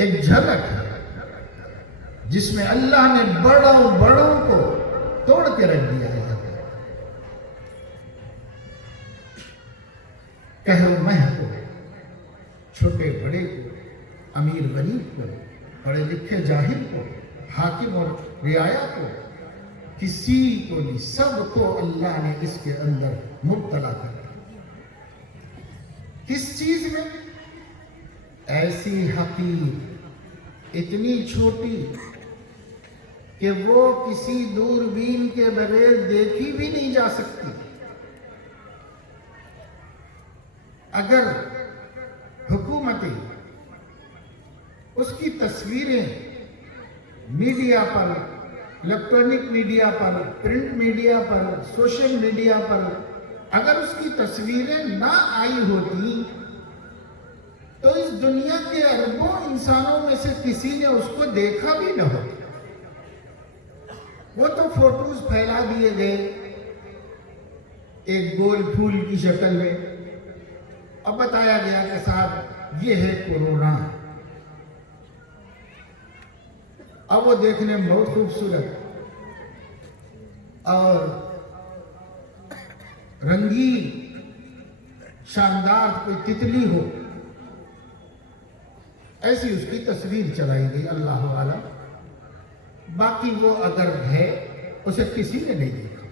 ایک جھلک ہے جس میں اللہ نے بڑوں کو توڑ کے رکھ دیا ہے. کہو مہ کو، چھوٹے بڑے کو، امیر غریب کو، پڑھے لکھے جاہل کو، حاکم اور رعایا کو، کسی کو نہیں، سب کو اللہ نے اس کے اندر مبتلا کر دیا. کس چیز میں؟ ایسی حقیر، اتنی چھوٹی کہ وہ کسی دوربین کے بغیر دیکھی بھی نہیں جا سکتی. اگر حکومتیں اس کی تصویریں میڈیا پر، الیکٹرانک میڈیا پر، پرنٹ میڈیا پر، سوشل میڈیا پر اگر اس کی تصویریں نہ آئی ہوتی تو اس دنیا کے اربوں انسانوں میں سے کسی نے اس کو دیکھا بھی نہ ہوتا. وہ تو فوٹوز پھیلا دیے گئے ایک گول پھول کی شکل میں، اب بتایا گیا کہ صاحب یہ ہے کورونا. اب وہ دیکھنے میں بہت خوبصورت اور رنگین شاندار کوئی تتلی ہو، ایسی اس کی تصویر چلائی گئی. اللہ عالم، باقی وہ اگر ہے اسے کسی نے نہیں دیکھا.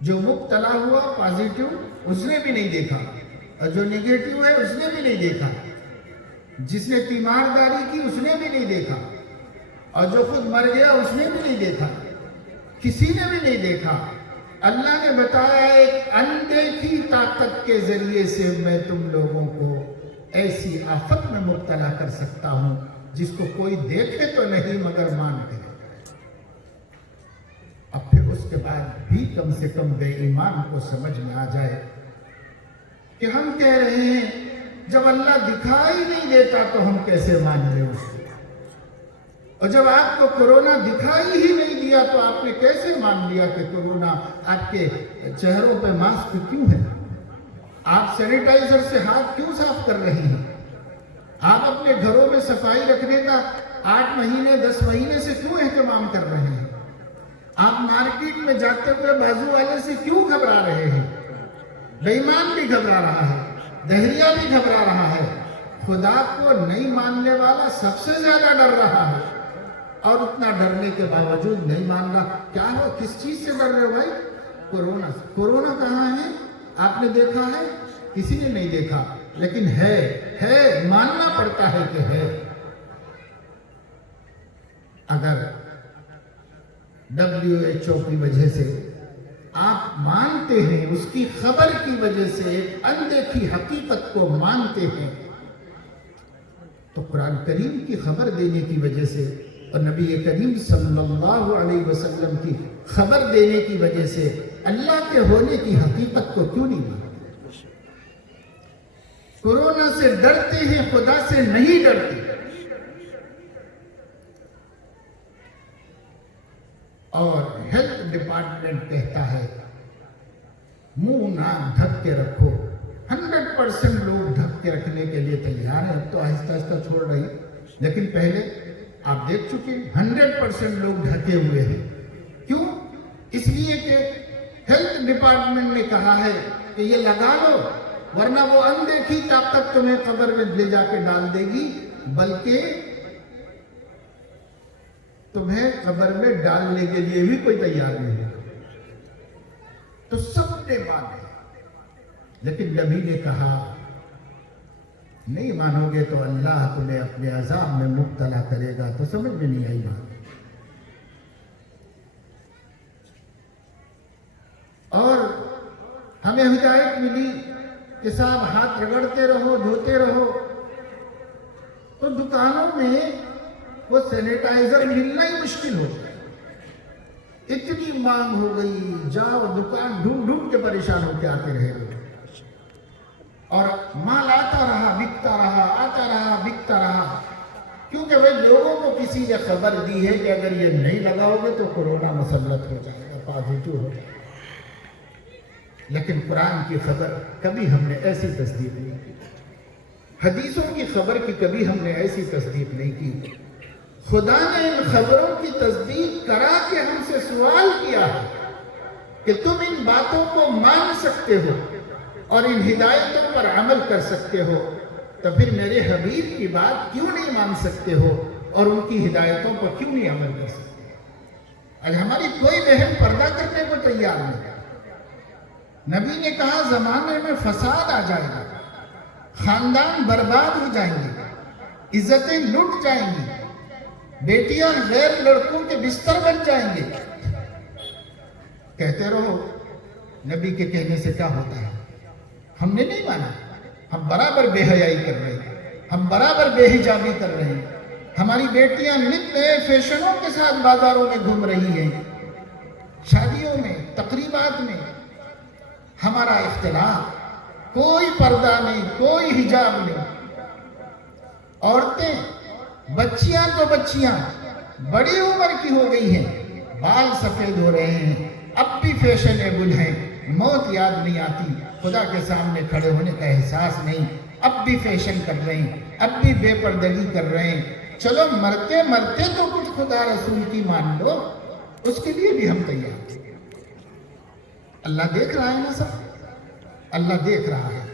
جو مبتلا ہوا پازیٹیو اس نے بھی نہیں دیکھا، اور جو نیگیٹو ہے اس نے بھی نہیں دیکھا. جس نے تیمارداری کی اس نے بھی نہیں دیکھا، اور جو خود مر گیا اس نے بھی نہیں دیکھا. کسی نے بھی نہیں دیکھا. اللہ نے بتایا ایک اندیکھی طاقت کے ذریعے سے میں تم لوگوں کو ایسی آفت میں مبتلا کر سکتا ہوں جس کو کوئی دیکھے تو نہیں مگر مان کے. اب پھر اس کے بعد بھی کم سے کم بے ایمان کو سمجھ میں آ جائے کہ ہم کہہ رہے ہیں جب اللہ دکھائی نہیں دیتا تو ہم کیسے مان لیں اس کو، اور جب آپ کو کورونا دکھائی ہی نہیں دیا تو آپ نے کیسے مان لیا کہ کورونا؟ آپ کے چہروں پہ ماسک کیوں ہے؟ آپ سینیٹائزر سے ہاتھ کیوں صاف کر رہے ہیں؟ آپ اپنے گھروں میں صفائی رکھنے کا 8 مہینے 10 مہینے سے کیوں اہتمام کر رہے ہیں؟ آپ مارکیٹ میں جاتے ہوئے بازو والے سے کیوں گھبرا رہے ہیں؟ بے ایمان بھی گھبرا رہا ہے، دہریہ بھی گھبرا رہا ہے، خدا کو نہیں ماننے والا سب سے زیادہ ڈر رہا ہے، اور اتنا ڈرنے کے باوجود نہیں مان رہا. کیا ہو؟ کس چیز سے ڈر رہے ہو بھائی؟ کورونا سے. کورونا کہاں ہے؟ آپ نے دیکھا ہے؟ کسی نے نہیں دیکھا، لیکن ہے، ماننا پڑتا ہے کہ ہے. اگر WHO کی وجہ سے آپ مانتے ہیں، اس کی خبر کی وجہ سے اندیکھی حقیقت کو مانتے ہیں، تو قرآن کریم کی خبر دینے کی وجہ سے اور نبی کریم صلی اللہ علیہ وسلم کی خبر دینے کی وجہ سے اللہ کے ہونے کی حقیقت کو کیوں نہیں مانتے؟ کورونا سے ڈرتے ہیں، خدا سے نہیں ڈرتے. اور ہیلتھ ڈپارٹمنٹ کہتا ہے منہ ناک ڈھک کے رکھو. 100% لوگ ڈھک کے رکھنے کے لیے تیار ہیں. اب تو آہستہ آہستہ چھوڑ رہی، لیکن پہلے آپ دیکھ چکے 100% لوگ ڈھکے ہوئے ہیں. کیوں؟ اس لیے کہ ہیلتھ ڈپارٹمنٹ نے کہا ہے کہ یہ لگا لو، ورنہ وہ اندیکھی طاقت تمہیں قبر میں لے جا کے ڈال دے گی، بلکہ تمہیں قبر میں ڈالنے کے لیے بھی کوئی تیار نہیں ہے. تو سب نے مانا، لیکن نبی نے کہا نہیں مانو گے تو اللہ تمہیں اپنے عذاب میں مبتلا کرے گا. تو سمجھ میں نہیں آئی بات. اور ہمیں ہدایت ملی کہ صاحب ہاتھ رگڑتے رہو، دھوتے رہو. تو دکانوں میں وہ سینیٹائزر ملنا ہی مشکل ہو گیا. اتنی مانگ ہو گئی، جاؤ دکان ڈھونڈ ڈھونڈ کے پریشان ہو کے آتے رہے لوگ. اور مال آتا رہا، بکتا رہا، آتا رہا، بکتا رہا. کیونکہ وہ لوگوں کو کسی نے خبر دی ہے کہ اگر یہ نہیں لگاؤ گے تو کورونا مسلط ہو جائے گا، پازیٹیو ہو جائے گا. لیکن قرآن کی خبر کبھی ہم نے ایسی تصدیق نہیں کی. حدیثوں کی خبر کی کبھی ہم نے ایسی تصدیق نہیں کی. خدا نے ان خبروں کی تصدیق کرا کے ہم سے سوال کیا ہے کہ تم ان باتوں کو مان سکتے ہو اور ان ہدایتوں پر عمل کر سکتے ہو، تو پھر میرے حبیب کی بات کیوں نہیں مان سکتے ہو اور ان کی ہدایتوں پر کیوں نہیں عمل کر سکتے؟ آج ہماری کوئی بہن پردہ کرنے کو تیار نہیں. نبی نے کہا زمانے میں فساد آ جائے گا، خاندان برباد ہو جائیں گے، عزتیں لٹ جائیں گی، بیٹیاں غیر لڑکوں کے بستر بن جائیں گے. کہتے رہو نبی کے کہنے سے کیا ہوتا ہے؟ ہم نے نہیں مانا. ہم برابر بے حیائی کر رہے ہیں، ہم برابر بے حجابی کر رہے ہیں. ہماری بیٹیاں نت نئے فیشنوں کے ساتھ بازاروں میں گھوم رہی ہیں، شادیوں میں، تقریبات میں. ہمارا اختلاف، کوئی پردہ نہیں، کوئی حجاب نہیں. عورتیں، بچیاں تو بچیاں بڑی عمر کی ہو گئی ہیں، بال سفید ہو رہے ہیں، اب بھی فیشنیبل ہیں. موت یاد نہیں آتی، خدا کے سامنے کھڑے ہونے کا احساس نہیں، اب بھی فیشن کر رہے ہیں، اب بھی بے پردگی کر رہے ہیں. چلو مرتے مرتے تو کچھ خدا رسول کی مان لو، اس کے لیے بھی ہم تیار ہیں. اللہ دیکھ رہا ہے نا سب، اللہ دیکھ رہا ہے.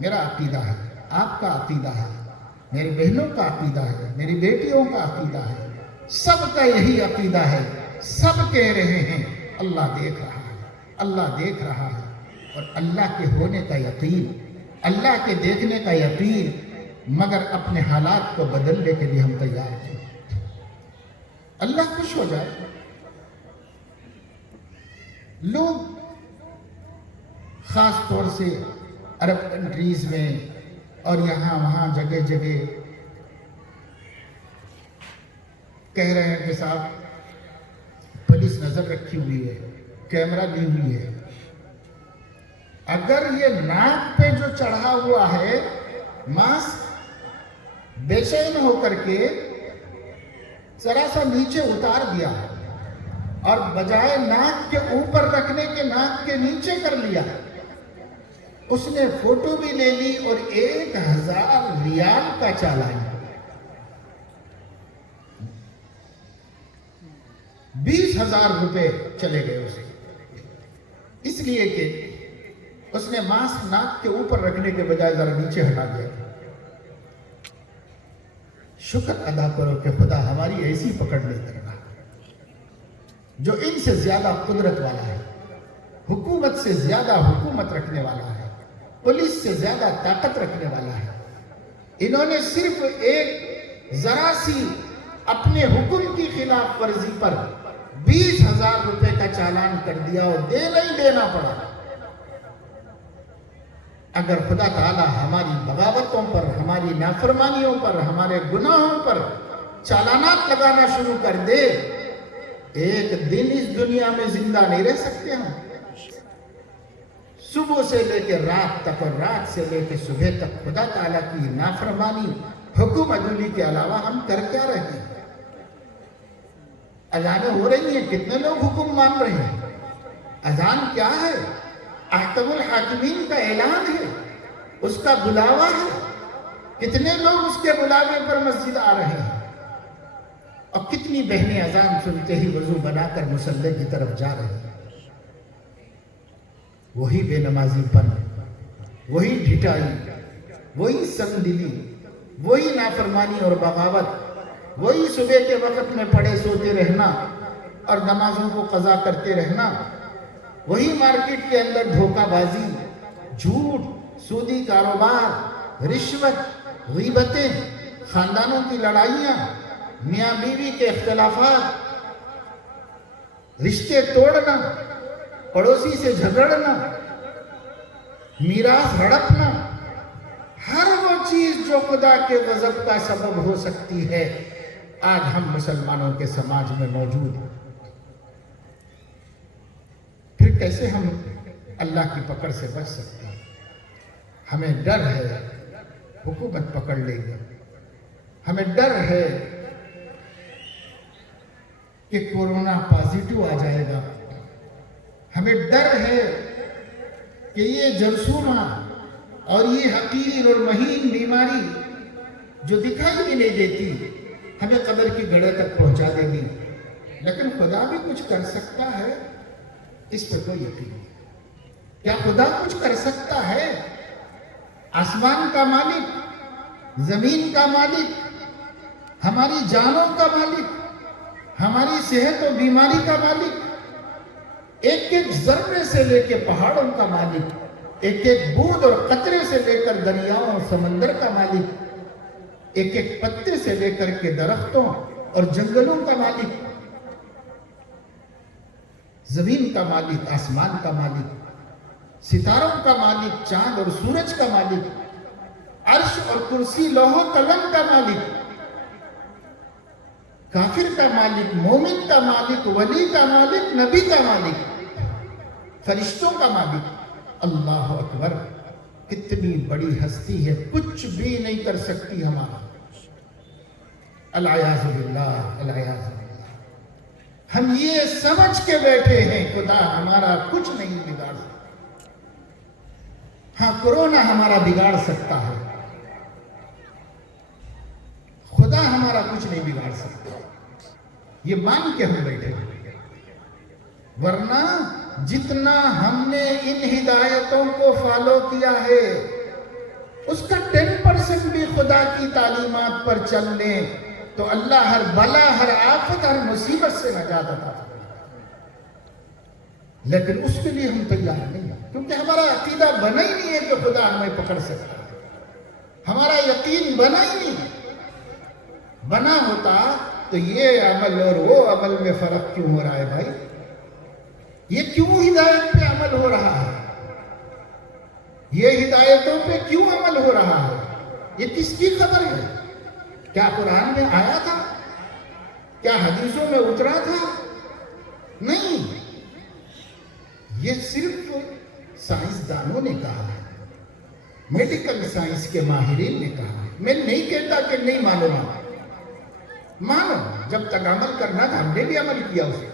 میرا عقیدہ ہے، آپ کا عقیدہ ہے، میری بہنوں کا عقیدہ ہے، میری بیٹیوں کا عقیدہ ہے، سب کا یہی عقیدہ ہے. سب کہہ رہے ہیں اللہ دیکھ رہا ہے، اللہ دیکھ رہا ہے. اور اللہ کے ہونے کا یقین، اللہ کے دیکھنے کا یقین، مگر اپنے حالات کو بدلنے کے لیے ہم تیار ہیں. اللہ خوش ہو جائے. لوگ خاص طور سے عرب کنٹریز میں اور یہاں وہاں جگہ جگہ کہہ رہے ہیں کہ صاحب پولیس نظر رکھی ہوئی ہے، کیمرہ لی ہوئی ہے. اگر یہ ناک پہ جو چڑھا ہوا ہے ماسک، بے چین ہو کر کے ذرا سا نیچے اتار دیا اور بجائے ناک کے اوپر رکھنے کے ناک کے نیچے کر لیا، اس نے فوٹو بھی لے لی اور 1000 ریال کا چالان، 20,000 روپے چلے گئے اسے، اس لیے کہ اس نے ماسک ناک کے اوپر رکھنے کے بجائے ذرا نیچے ہٹا دیا. شکر ادا کرو کہ خدا ہماری ایسی پکڑ نہیں کرنا جو ان سے زیادہ قدرت والا ہے، حکومت سے زیادہ حکومت رکھنے والا ہے، پولیس سے زیادہ طاقت رکھنے والا ہے. انہوں نے صرف ایک ذرا سی اپنے حکم کی خلاف ورزی پر 20,000 روپے کا چالان کر دیا اور نہیں دینا پڑا. اگر خدا تعالی ہماری بغاوتوں پر، ہماری نافرمانیوں پر، ہمارے گناہوں پر چالانات لگانا شروع کر دے، ایک دن اس دنیا میں زندہ نہیں رہ سکتے ہم. صبح سے لے کے رات تک اور رات سے لے کے صبح تک خدا تعالیٰ کی نافرمانی، حکم عدولی کے علاوہ ہم کر کیا رہے ہیں؟ اذانیں ہو رہی ہیں، کتنے لوگ حکم مان رہے ہیں؟ اذان کیا ہے؟ احکم الحاکمین کا اعلان ہے، اس کا بلاوا ہے. کتنے لوگ اس کے بلاوے پر مسجد آ رہے ہیں، اور کتنی بہنیں اذان سنتے ہی وضو بنا کر مصلی کی طرف جا رہے ہیں. وہی بے نمازی پن، وہی ڈھٹائی، وہی سنگ دلی، وہی نافرمانی اور بغاوت، وہی صبح کے وقت میں پڑے سوتے رہنا اور نمازوں کو قضا کرتے رہنا، وہی مارکیٹ کے اندر دھوکہ بازی، جھوٹ، سودی کاروبار، رشوت، غیبتیں، خاندانوں کی لڑائیاں، میاں بیوی کے اختلافات، رشتے توڑنا، پڑوسی سے جھگڑنا، میراث ہڑپنا، ہر وہ چیز جو خدا کے غضب کا سبب ہو سکتی ہے، آج ہم مسلمانوں کے سماج میں موجود ہیں. پھر کیسے ہم اللہ کی پکڑ سے بچ سکتے ہیں؟ ہمیں ڈر ہے حکومت پکڑ لے گی، ہمیں ڈر ہے کہ کورونا پازیٹو آ جائے گا، ہمیں ڈر ہے کہ یہ جرثومہ اور یہ حقیر اور مہین بیماری جو دکھائی بھی نہیں دیتی ہمیں قبر کی گڑھے تک پہنچا دے گی، لیکن خدا بھی کچھ کر سکتا ہے، اس پہ کوئی یقین نہیں۔ کیا خدا کچھ کر سکتا ہے؟ آسمان کا مالک، زمین کا مالک، ہماری جانوں کا مالک، ہماری صحت و بیماری کا مالک، ایک ایک ذرے سے لے کے پہاڑوں کا مالک، ایک ایک بوند اور قطرے سے لے کر دریاؤں اور سمندر کا مالک، ایک ایک پتے سے لے کر کے درختوں اور جنگلوں کا مالک، زمین کا مالک، آسمان کا مالک، ستاروں کا مالک، چاند اور سورج کا مالک، عرش اور کرسی لوح و قلم کا مالک، کافر کا مالک، مومن کا مالک، ولی کا مالک، نبی کا مالک، فرشتوں کا مالک۔ اللہ اکبر، کتنی بڑی ہستی ہے، کچھ بھی نہیں کر سکتی ہمارا۔ العیاذ باللہ، العیاذ باللہ۔ ہم یہ سمجھ کے بیٹھے ہیں خدا ہمارا کچھ نہیں بگاڑ سکتا۔ ہاں، کورونا ہمارا بگاڑ سکتا ہے، خدا ہمارا کچھ نہیں بگاڑ سکتا، یہ مان کے ہم بیٹھے ہیں۔ ورنہ جتنا ہم نے ان ہدایتوں کو فالو کیا ہے اس کا 10% بھی خدا کی تعلیمات پر چل لیں تو اللہ ہر بلا، ہر آفت، ہر مصیبت سے نجات عطا فرمائے۔ لیکن اس کے لیے ہم تیار نہیں ہیں، کیونکہ ہمارا عقیدہ بنا ہی نہیں ہے کہ خدا ہمیں پکڑ سکتا ہے، ہمارا یقین بنا ہی نہیں ہے۔ بنا ہوتا تو یہ عمل اور وہ عمل میں فرق کیوں ہو رہا ہے بھائی؟ یہ کیوں ہدایت پہ عمل ہو رہا ہے؟ یہ ہدایتوں پہ کیوں عمل ہو رہا ہے؟ یہ کس کی خبر ہے؟ کیا قرآن میں آیا تھا؟ کیا حدیثوں میں اترا تھا؟ نہیں، یہ صرف سائنسدانوں نے کہا ہے، میڈیکل سائنس کے ماہرین نے کہا ہے۔ میں نہیں کہتا کہ نہیں مانو، مانو، جب تک عمل کرنا تھا ہم نے بھی عمل کیا اسے۔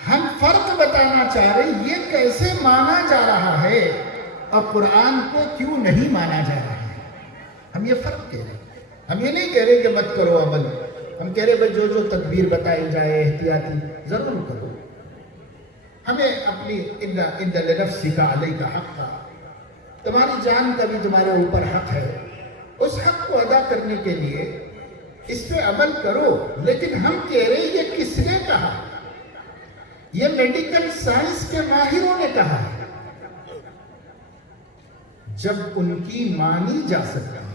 ہم فرق بتانا چاہ رہے ہیں یہ کیسے مانا جا رہا ہے اور قرآن کو کیوں نہیں مانا جا رہا ہے، ہم یہ فرق کہہ رہے ہیں۔ ہم یہ نہیں کہہ رہے کہ مت کرو عمل، ہم کہہ رہے بھائی جو جو تدبیر بتائی جائے احتیاطی ضرور کرو۔ ہمیں اپنی ان لنفسک علیک حق، تمہاری جان کا بھی تمہارے اوپر حق ہے، اس حق کو ادا کرنے کے لیے اس پہ عمل کرو۔ لیکن ہم کہہ رہے ہیں یہ کس نے کہا؟ یہ میڈیکل سائنس کے ماہروں نے کہا ہے۔ جب ان کی مانی جا سکتا ہے،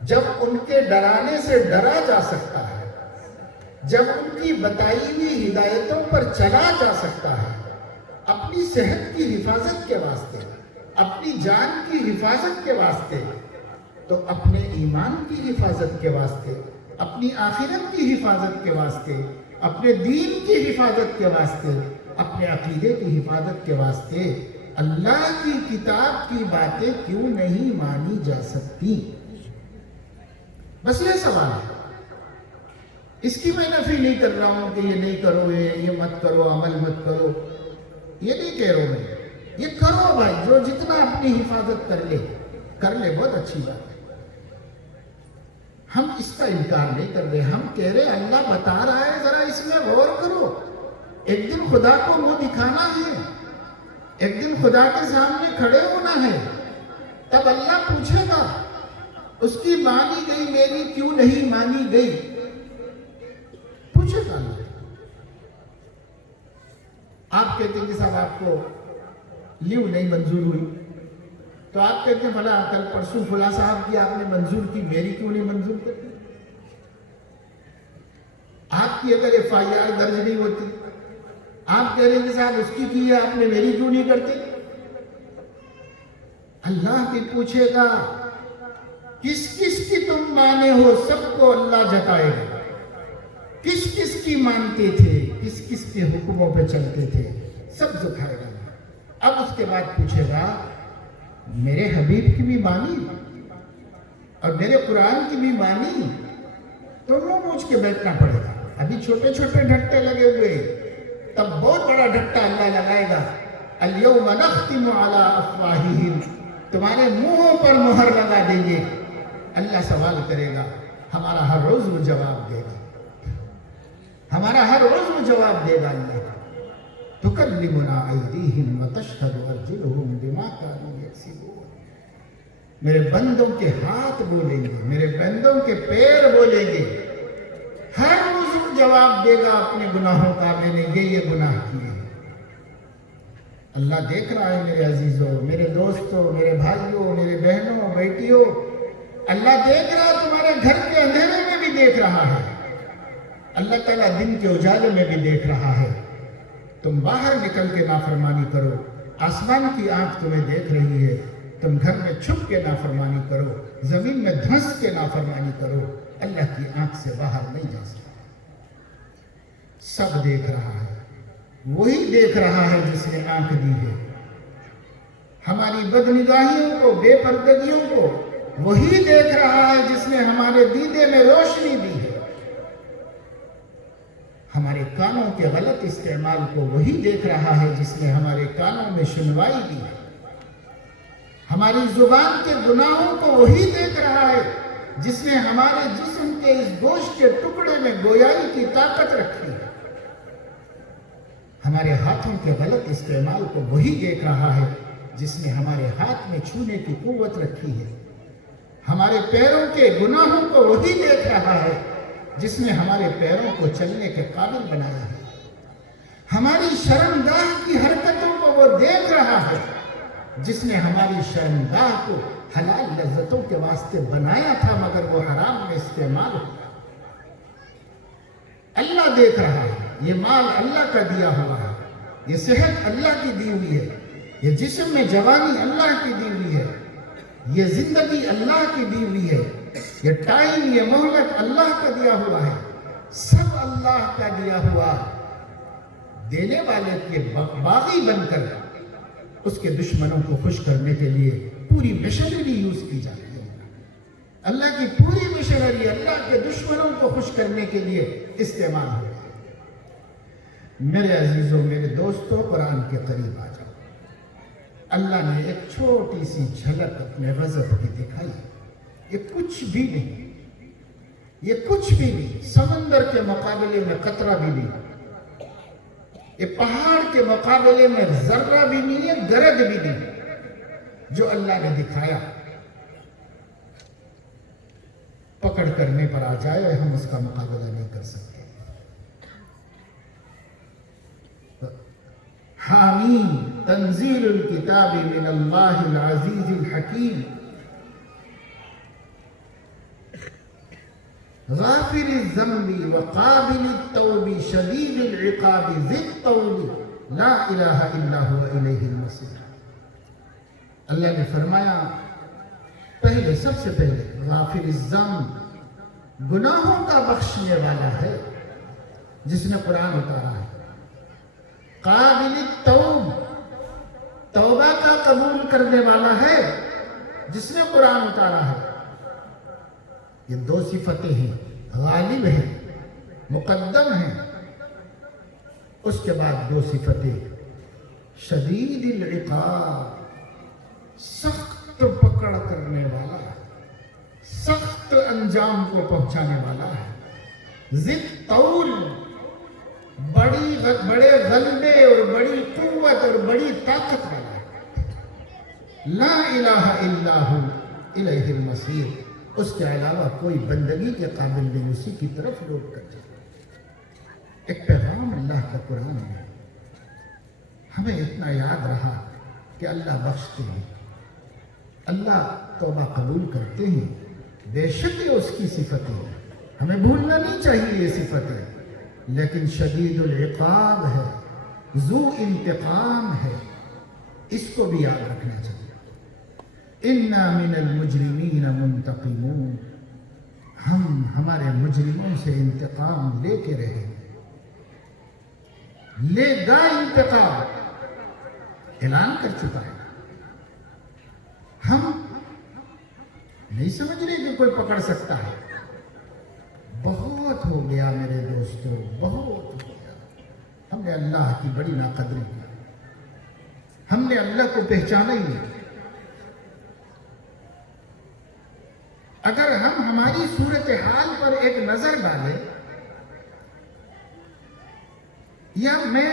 جب ان کے ڈرانے سے ڈرا جا سکتا ہے، جب ان کی بتائی ہوئی ہدایتوں پر چلا جا سکتا ہے، اپنی صحت کی حفاظت کے واسطے، اپنی جان کی حفاظت کے واسطے، تو اپنے ایمان کی حفاظت کے واسطے، اپنی آخرت کی حفاظت کے واسطے، اپنے دین کی حفاظت کے واسطے، اپنے عقیدے کی حفاظت کے واسطے اللہ کی کتاب کی باتیں کیوں نہیں مانی جا سکتی؟ بس یہ سوال ہے۔ اس کی میں نفی نہیں کر رہا ہوں کہ یہ نہیں کرو، یہ مت کرو، عمل مت کرو، یہ نہیں کہہ رہا ہوں میں۔ یہ کرو بھائی، جو جتنا اپنی حفاظت کر لے بہت اچھی بات ہے۔ ہم اس کا انکار نہیں کر رہے، ہم کہہ رہے اللہ بتا رہا ہے ذرا اس میں غور کرو۔ ایک دن خدا کو منہ دکھانا ہے، ایک دن خدا کے سامنے کھڑے ہونا ہے، تب اللہ پوچھے گا اس کی مانی گئی میری کیوں نہیں مانی گئی، پوچھے گا اللہ۔ آپ کہتے ہیں کہ صاحب آپ کو لیو نہیں منظور ہوئی، تو آپ کہتے ہیں فلاں کل پرسوں فلاں صاحب کی آپ نے منظور کی، میری کیوں نہیں منظور کرتی؟ آپ کی اگر FIR درج نہیں ہوتی، آپ کہہ رہے ہیں کہ صاحب اس کی ہے، آپ نے میری کیوں نہیں کرتی؟ اللہ بھی پوچھے گا کس کس کی تم مانے ہو، سب کو اللہ جتائے گا۔ کس کس کی مانتے تھے، کس کس کے حکموں پہ چلتے تھے، سب دکھائے گا۔ اب اس کے بعد پوچھے گا میرے حبیب کی بھی مانی اور میرے قرآن کی بھی مانی، تو منہ پوچھ کے بیٹھنا پڑے گا۔ ابھی چھوٹے چھوٹے ڈھٹے لگے ہوئے، تب بہت بڑا ڈھٹا اللہ لگائے گا۔ اليوم نختم على افواہہم تمہارے منہوں پر مہر لگا دیں گے. اللہ سوال کرے گا, ہمارا ہر روز وہ جواب دے گا, ہمارا ہر روز وہ جواب دے گا. اللہ تکلمنا ایدیہم وتشہد ارجلہم بما کانوا یکسبون. میرے بندوں کے ہاتھ بولیں گے, میرے بندوں کے پیر بولیں گے. ہر روز جواب دے گا اپنے گناہوں کا, میں نے یہ گناہ کیے. اللہ دیکھ رہا ہے میرے عزیزوں, میرے دوستوں, میرے بھائیوں, میرے بہنوں, بیٹیوں. اللہ دیکھ رہا ہے, تمہارے گھر کے اندھیرے میں بھی دیکھ رہا ہے. اللہ تعالیٰ دن کے اجالے میں بھی دیکھ رہا ہے. تم باہر نکل کے نافرمانی کرو, آسمان کی آنکھ تمہیں دیکھ رہی ہے. تم گھر میں چھپ کے نافرمانی کرو, زمین میں دھنس کے نافرمانی کرو, اللہ کی آنکھ سے باہر نہیں جا سکتا. سب دیکھ رہا ہے, وہی دیکھ رہا ہے جس نے آنکھ دی ہے. ہماری بدنگاہیوں کو, بے پردگیوں کو وہی دیکھ رہا ہے جس نے ہمارے دیدے میں روشنی دی ہے. ہمارے کانوں کے غلط استعمال کو وہی دیکھ رہا ہے جس نے ہمارے کانوں میں سنوائی دی ہے. ہماری زبان کے گناہوں کو وہی دیکھ رہا ہے جس نے ہمارے جسم کے اس گوشت کے ٹکڑے میں گویائی کی طاقت رکھی ہے. ہمارے ہاتھوں کے غلط استعمال کو وہی دیکھ رہا ہے جس نے ہمارے ہاتھ میں چھونے کی قوت رکھی ہے. ہمارے پیروں کے گناہوں کو وہی دیکھ رہا ہے جس نے ہمارے پیروں کو چلنے کے قابل بنایا ہے. ہماری شرمگاہ کی حرکتوں کو وہ دیکھ رہا ہے جس نے ہماری شرمگاہ کو حلال لذتوں کے واسطے بنایا تھا مگر وہ حرام میں استعمال ہوا. اللہ دیکھ رہا ہے. یہ مال اللہ کا دیا ہوا ہے, یہ صحت اللہ کی دی ہوئی ہے, یہ جسم میں جوانی اللہ کی دی ہوئی ہے, یہ زندگی اللہ کی دی ہوئی ہے, یہ ٹائم, یہ مہلت اللہ کا دیا ہوا ہے. سب اللہ کا دیا ہوا. دینے والے کے باغی بن کر اس کے دشمنوں کو خوش کرنے کے لیے پوری مشنری یوز کی جاتی ہے. اللہ کی پوری مشنری اللہ کے دشمنوں کو خوش کرنے کے لیے استعمال ہو. میرے عزیزوں, میرے دوستوں, قرآن کے قریب آ جاؤ. اللہ نے ایک چھوٹی سی جھلک اپنے غضب کی دکھائی. یہ کچھ بھی نہیں, یہ کچھ بھی نہیں. سمندر کے مقابلے میں قطرہ بھی نہیں, یہ پہاڑ کے مقابلے میں ذرہ بھی نہیں ہے, گرد بھی نہیں. جو اللہ نے دکھایا پکڑ کرنے پر آ جائے, ہم اس کا مقابلہ نہیں کر سکتے. حامیم تنزیل الکتاب من اللہ العزیز الحکیم غافر الذنب وقابل التوب شدید العقاب ذی الطول لا الہ الا هو الیہ المصیر. اللہ نے فرمایا پہلے, سب سے پہلے, غافر الذنب, گناہوں کا بخشنے والا ہے جس نے قرآن اتارا ہے. قابل التوب, توبہ کا قبول کرنے والا ہے جس نے قرآن اتارا ہے. یہ دو صفتیں ہیں, غالب ہیں, مقدم ہیں. اس کے بعد دو صفتیں, شدید العقاب, سخت پکڑ کرنے والا ہے, سخت انجام کو پہنچانے والا ہے. ذی الطول, بڑے غلبے اور بڑی قوت اور بڑی طاقت والا ہے. لا الہ الا ہو الیہ المصیر, اس کے علاوہ کوئی بندگی کے قابل نہیں, اسی کی طرف لوٹ کر جائے. ایک پیغام اللہ کا قرآن ہے. ہمیں اتنا یاد رہا کہ اللہ بخشتے ہیں, اللہ توبہ قبول کرتے ہیں. بے شک یہ اس کی صفتیں ہیں, ہمیں بھولنا نہیں چاہیے یہ صفتیں. لیکن شدید العقاب ہے, ذو انتقام ہے, اس کو بھی یاد رکھنا چاہیے. اِنَّا مِنَ الْمُجْرِمِينَ مُنْتَقِمُونَ, ہم ہمارے مجرموں سے انتقام لے کے رہے, لے گا انتقام, اعلان کر چکا ہے. ہم نہیں سمجھ رہے کہ کوئی پکڑ سکتا ہے. بہت ہو گیا میرے دوستوں, بہت ہو گیا. ہم نے اللہ کی بڑی ناقدری کی, ہم نے اللہ کو پہچانا ہی نہیں. نظر ڈالیں یا میں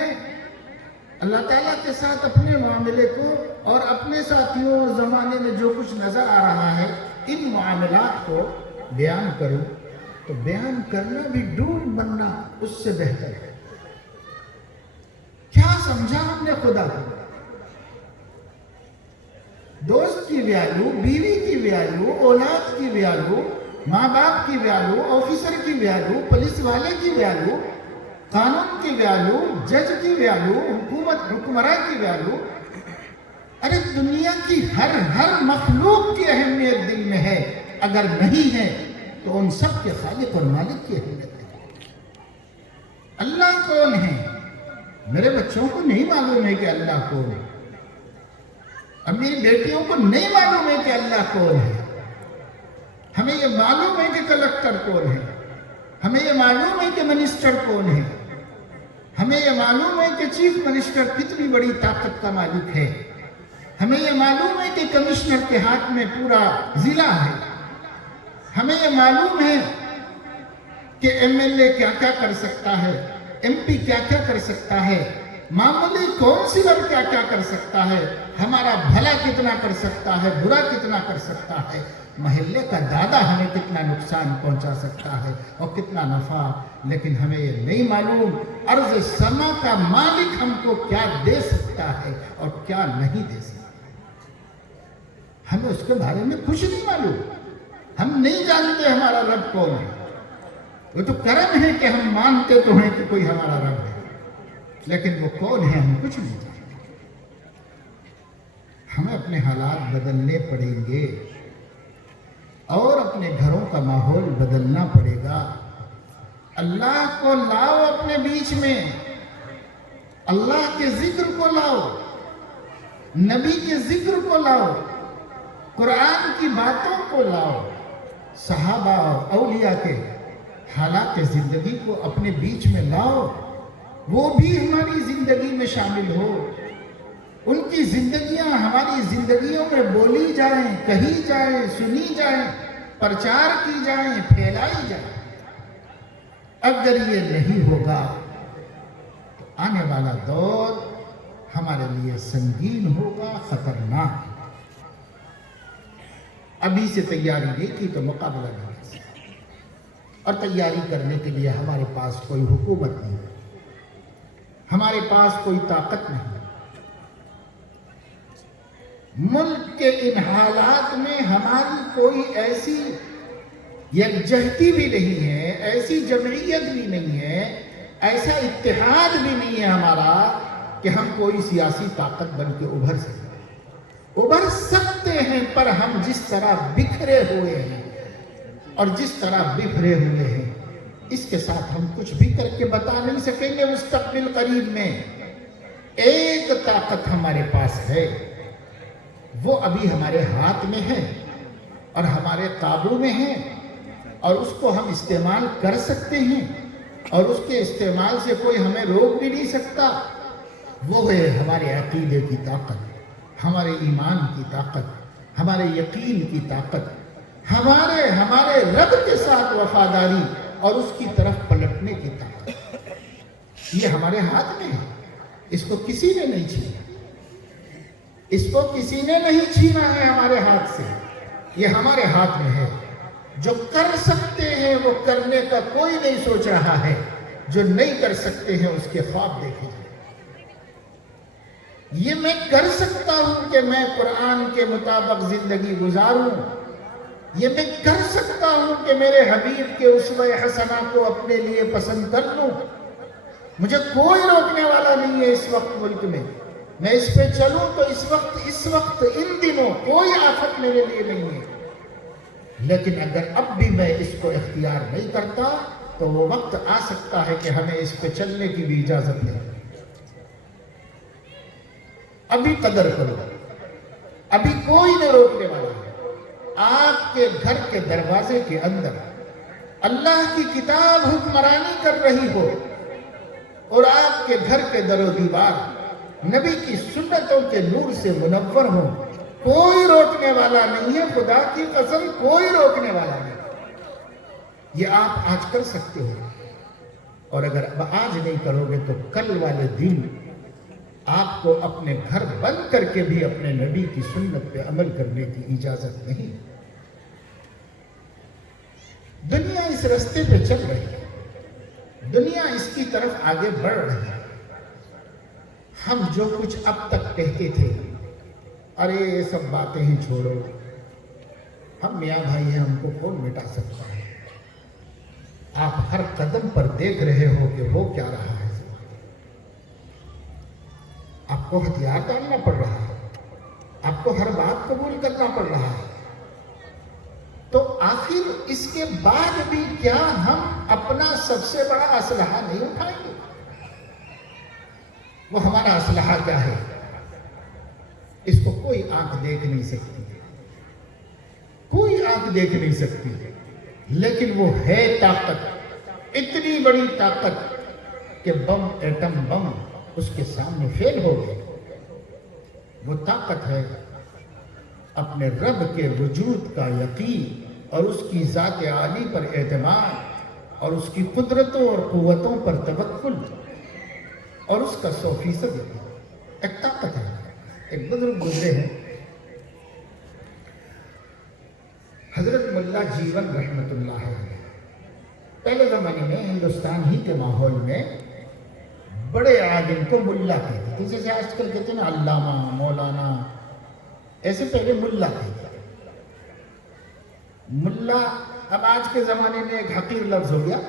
اللہ تعالیٰ کے ساتھ اپنے معاملے کو اور اپنے ساتھیوں اور زمانے میں جو کچھ نظر آ رہا ہے ان معاملات کو بیان کروں تو بیان کرنا بھی ڈھونڈ بننا اس سے بہتر ہے۔ کیا سمجھا ہم نے خدا کو؟ دوست کی ویلیو، بیوی کی ویلیو، اولاد کی ویلیو، ماں باپ کی ویلیو، آفیسر کی ویلیو، پولیس والے کی ویلیو، قانون کی ویلیو، جج کی ویلیو، حکمراں کی ویلیو، ارے دنیا کی ہر مخلوق کی اہمیت دل میں ہے۔ اگر نہیں ہے تو ان سب کے خالق اور مالک کی اہمیت ہے۔ اللہ کون ہے؟ میرے بچوں کو نہیں معلوم ہے کہ اللہ کون ہے، اب میری بیٹیوں کو نہیں معلوم ہے کہ اللہ کون ہے۔ ہمیں یہ معلوم ہے کہ کلکٹر کون ہے، ہمیں یہ معلوم ہے کہ منسٹر کون ہے، ہمیں یہ معلوم ہے کہ چیف منسٹر کتنی بڑی طاقت کا مالک ہے، ہمیں یہ معلوم ہے کہ کمشنر کے ہاتھ میں پورا ضلع ہے، ہمیں یہ معلوم ہے کہ ایم ایل اے کیا کیا کر سکتا ہے، ایم پی کیا کیا کر سکتا ہے، معمولی کونسلر کیا کیا کر سکتا ہے، ہمارا بھلا کتنا کر سکتا ہے، برا کتنا کر سکتا ہے، محلے کا دادا ہمیں کتنا نقصان پہنچا سکتا ہے اور کتنا نفع۔ لیکن ہمیں یہ نہیں معلوم ارض سما کا مالک ہم کو کیا دے سکتا ہے اور کیا نہیں دے سکتا۔ ہمیں اس کے بارے میں کچھ نہیں معلوم، ہم نہیں جانتے ہمارا رب کون ہے۔ وہ تو کرم ہے کہ ہم مانتے تو ہیں کہ کوئی ہمارا رب ہے، لیکن وہ کون ہے ہم کچھ نہیں جانتے۔ ہمیں اپنے حالات بدلنے پڑیں گے اور اپنے گھروں کا ماحول بدلنا پڑے گا۔ اللہ کو لاؤ اپنے بیچ میں، اللہ کے ذکر کو لاؤ، نبی کے ذکر کو لاؤ، قرآن کی باتوں کو لاؤ، صحابہ اور اولیاء کے حالات زندگی کو اپنے بیچ میں لاؤ، وہ بھی ہماری زندگی میں شامل ہو، ان کی زندگیاں ہماری زندگیوں میں بولی جائیں، کہی جائیں، سنی جائیں، پرچار کی جائیں، پھیلائی جائیں۔ اگر یہ نہیں ہوگا تو آنے والا دور ہمارے لیے سنگین ہوگا، خطرناک۔ ابھی سے تیاری نہیں کی تو مقابلہ نہیں کر سکتے، اور تیاری کرنے کے لیے ہمارے پاس کوئی حکومت نہیں، ہمارے پاس کوئی طاقت نہیں۔ ملک کے ان حالات میں ہماری کوئی ایسی یکجہتی بھی نہیں ہے، ایسی جمعیت بھی نہیں ہے، ایسا اتحاد بھی نہیں ہے ہمارا کہ ہم کوئی سیاسی طاقت بن کے ابھر سکتے ہیں، پر ہم جس طرح بکھرے ہوئے ہیں اور جس طرح بکھرے ہوئے ہیں اس کے ساتھ ہم کچھ بھی کر کے بتا نہیں سکیں گے۔ مستقبل قریب میں ایک طاقت ہمارے پاس ہے، وہ ابھی ہمارے ہاتھ میں ہے اور ہمارے قابو میں ہے، اور اس کو ہم استعمال کر سکتے ہیں، اور اس کے استعمال سے کوئی ہمیں روک بھی نہیں سکتا۔ وہ ہے ہمارے عقیدے کی طاقت، ہمارے ایمان کی طاقت، ہمارے یقین کی طاقت، ہمارے رب کے ساتھ وفاداری اور اس کی طرف پلٹنے کی طاقت۔ یہ ہمارے ہاتھ میں ہے، اس کو کسی نے نہیں چھینا، اس کو کسی نے نہیں چھینا ہے ہمارے ہاتھ سے، یہ ہمارے ہاتھ میں ہے۔ جو کر سکتے ہیں وہ کرنے کا کوئی نہیں سوچ رہا ہے، جو نہیں کر سکتے ہیں اس کے خواب دیکھیں۔ یہ میں کر سکتا ہوں کہ میں قرآن کے مطابق زندگی گزاروں، یہ میں کر سکتا ہوں کہ میرے حبیب کے اسوہ حسنہ کو اپنے لیے پسند کر لوں، مجھے کوئی روکنے والا نہیں ہے اس وقت ملک میں اس پہ چلوں تو اس وقت ان دنوں کوئی آفت میرے لیے نہیں ہے۔ لیکن اگر اب بھی میں اس کو اختیار نہیں کرتا تو وہ وقت آ سکتا ہے کہ ہمیں اس پہ چلنے کی بھی اجازت نہیں۔ ابھی قدر کرو، ابھی کوئی نہ روکنے والا ہے۔ آپ کے گھر کے دروازے کے اندر اللہ کی کتاب حکمرانی کر رہی ہو اور آپ کے گھر کے در و دیوار نبی کی سنتوں کے نور سے منور ہو، کوئی روکنے والا نہیں ہے، خدا کی قسم کوئی روکنے والا نہیں۔ یہ آپ آج کر سکتے ہو، اور اگر اب آج نہیں کرو گے تو کل والے دن آپ کو اپنے گھر بند کر کے بھی اپنے نبی کی سنت پہ عمل کرنے کی اجازت نہیں۔ دنیا اس راستے پہ چل رہی ہے، دنیا اس کی طرف آگے بڑھ رہی ہے۔ ہم جو کچھ اب تک کہتے تھے، ارے یہ سب باتیں ہی چھوڑو، ہم میاں بھائی ہیں، ہم کو کون مٹا سکتا ہے، آپ ہر قدم پر دیکھ رہے ہو کہ ہو کیا رہا ہے، آپ کو ہتھیار ڈالنا پڑ رہا ہے، آپ کو ہر بات قبول کرنا پڑ رہا ہے، تو آخر اس کے بعد بھی کیا ہم اپنا سب سے بڑا اسلحہ نہیں اٹھائیں گے؟ وہ ہمارا اسلحہ کیا ہے؟ اس کو کوئی آنکھ دیکھ نہیں سکتی، کوئی آنکھ دیکھ نہیں سکتی، لیکن وہ ہے طاقت، اتنی بڑی طاقت کہ بم، ایٹم بم اس کے سامنے فیل ہو گئے۔ وہ طاقت ہے اپنے رب کے وجود کا یقین اور اس کی ذات عالی پر اعتماد اور اس کی قدرتوں اور قوتوں پر توکل اور اس کا 100% یقین، ایک طاقت ہے۔ ایک بزرگ گزرے ہیں حضرت ملا جیون رحمت اللہ علیہ۔ پہلے زمانے میں ہندوستان ہی کے ماحول میں بڑے عالم کو ملا کہتے تھے، جیسے آج کل کہتے ہیں نا علامہ، مولانا، ایسے پہلے ملا کہتے تھے۔ ملا اب آج کے زمانے میں ایک حقیر لفظ ہو گیا،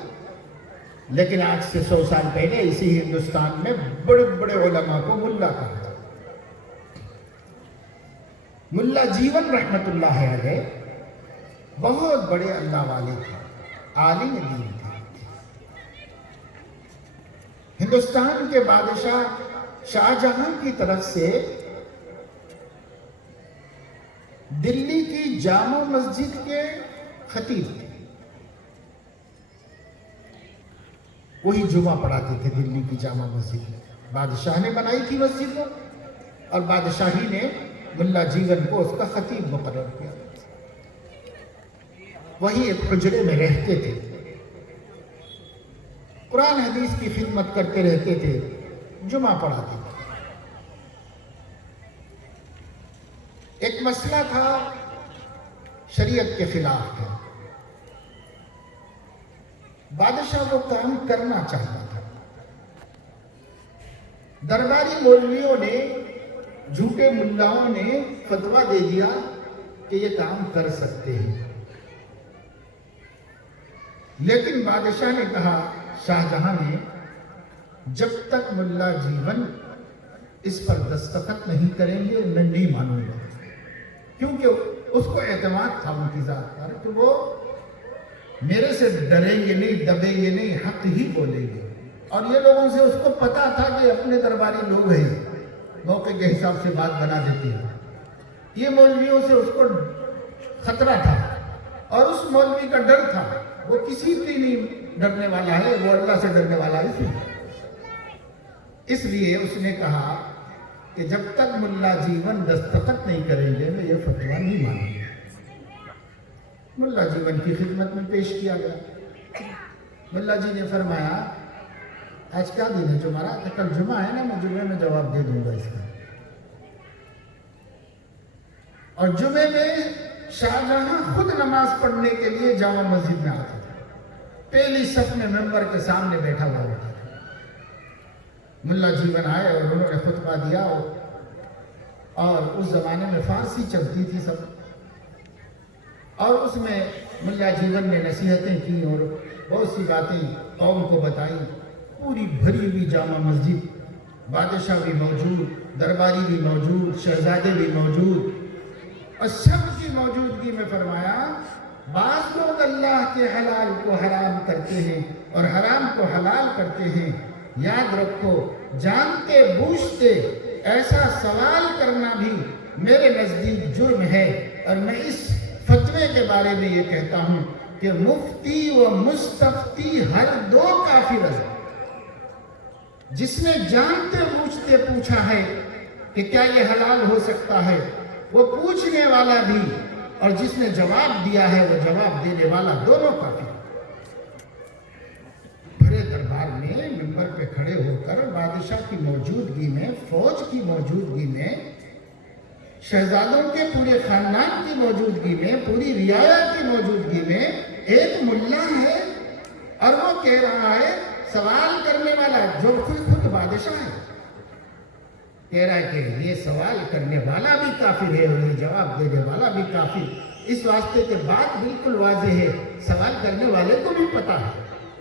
لیکن آج سے 100 سال پہلے اسی ہندوستان میں بڑے بڑے علماء کو ملا کہا تھا۔ ملا جیون رحمت اللہ علیہ بہت بڑے اللہ والے تھے، عالم دین تھے۔ ہندوستان کے بادشاہ شاہ جہاں کی طرف سے دلی کی جامع مسجد کے خطیب تھے، وہی جمعہ پڑھاتے تھے دلی کی جامع مسجد میں۔ بادشاہ نے بنائی تھی مسجد کو، اور بادشاہی نے ملا جیون کو اس کا خطیب مقرر کیا۔ وہی ایک حجرے میں رہتے تھے، قرآن حدیث کی خدمت کرتے رہتے تھے، جمعہ پڑھاتے تھے۔ ایک مسئلہ تھا شریعت کے خلاف تھا، بادشاہ وہ کام کرنا چاہتا تھا۔ درباری مولویوں نے، جھوٹے ملاؤں نے فتویٰ دے دیا کہ یہ کام کر سکتے ہیں، لیکن بادشاہ نے کہا، شاہ جہاں نے، جب تک ملا جیون اس پر دستخط نہیں کریں گے میں نہیں مانوں گا، کیونکہ اس کو اعتماد تھا ان کی ذات پر کہ وہ میرے سے ڈریں گے نہیں، دبیں گے نہیں، حق ہی بولیں گے۔ اور یہ لوگوں سے اس کو پتا تھا کہ اپنے درباری لوگ ہیں، موقع کے حساب سے بات بنا دیتے ہیں۔ یہ مولویوں سے اس کو خطرہ تھا، اور اس مولوی کا ڈر تھا، وہ کسی سے نہیں ڈرنے والا ہے، وہ اللہ سے ڈرنے والا ہے۔ اس لیے اس نے کہا کہ جب تک ملا جیون دستخط نہیں کریں گے میں یہ فتویٰ نہیں مانوں گا۔ ملا جیون کی خدمت میں پیش کیا گیا۔ ملا جی نے فرمایا، آج کیا دن ہے؟ جمعرات ہے، کل جمعہ ہے نا، میں جمعے میں جواب دے دوں گا اس کا۔ اور جمعے میں شاہ جہاں خود نماز پڑھنے کے لیے جامع مسجد میں آتا تھا، پہلی صف میں ممبر کے سامنے بیٹھا ہوا ہوتا تھا۔ ملا جیون آئے اور انہوں نے خطبہ دیا، اور اس زمانے میں فارسی چلتی تھی سب، اور اس میں ملا جیون نے نصیحتیں کی اور بہت سی باتیں قوم کو بتائی۔ پوری بھری ہوئی جامع مسجد، بادشاہ بھی موجود، درباری بھی موجود، شہزادے بھی موجود، اور سب کی موجودگی میں فرمایا، بعض لوگ اللہ کے حلال کو حرام کرتے ہیں اور حرام کو حلال کرتے ہیں، یاد رکھو جانتے بوجھتے ایسا سوال کرنا بھی میرے نزدیک جرم ہے، اور میں اس فتوے کے بارے میں یہ کہتا ہوں کہ مفتی و مستفتی ہر دو کافر ہیں۔ جس نے جانتے بوجھتے پوچھا ہے کہ کیا یہ حلال ہو سکتا ہے، وہ پوچھنے والا بھی اور جس نے جواب دیا ہے وہ جواب دینے والا، دونوں کافر۔ بادشاہ کی موجودگی میں، فوج کی موجودگی میں، شہزادوں کے پورے خاندان کی موجودگی میں، پوری رعایا کی موجودگی میں ایک ملا ہے اور وہ کہہ رہا ہے، سوال کرنے والا جو خود بادشاہ ہے کہہ رہا ہے کہ یہ سوال کرنے والا بھی کافر ہے اور یہ جواب دینے والا بھی کافر. اس واسطے کے بات بالکل واضح ہے، سوال کرنے والے کو بھی پتا ہے،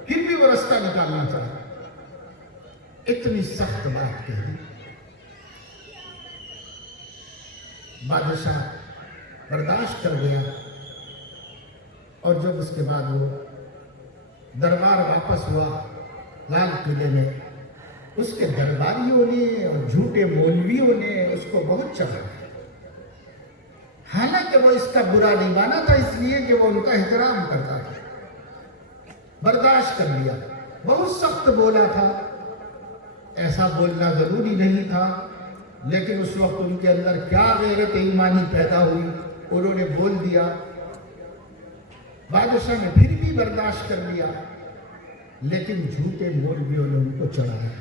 پھر بھی وہ رستہ نکالنا چاہتا. اتنی سخت بات کہہ دی. بادشاہ برداشت کر گیا اور جب اس کے بعد وہ دربار واپس ہوا لال قلعے میں، اس کے درباریوں نے اور جھوٹے مولویوں نے اس کو بہت چڑھا. حالانکہ وہ اس کا برا نہیں مانا تھا، اس لیے کہ وہ ان کا احترام کرتا تھا. برداشت کر لیا. بہت سخت بولا تھا، ایسا بولنا ضروری نہیں تھا، لیکن اس وقت ان کے اندر کیا غیرت ایمانی پیدا ہوئی، انہوں نے بول دیا. بادشاہ نے پھر بھی برداشت کر لیا، لیکن جھوٹے مولویوں نے ان کو چڑھایا.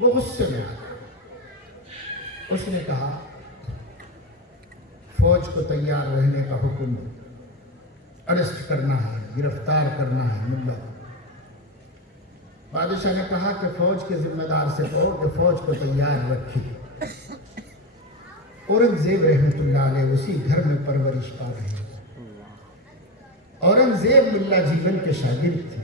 وہ غصے میں آ گیا. اس نے کہا فوج کو تیار رہنے کا حکم، اریسٹ کرنا ہے، گرفتار کرنا ہے ملا. بادشاہ نے کہا کہ فوج کے ذمہ دار سے کہو کہ فوج کو تیار رکھی. اورنگزیب رحمۃ اللہ علیہ اسی گھر میں پرورش پا رہے ہیں. اورنگزیب ملا جیون کے شاگرد تھے.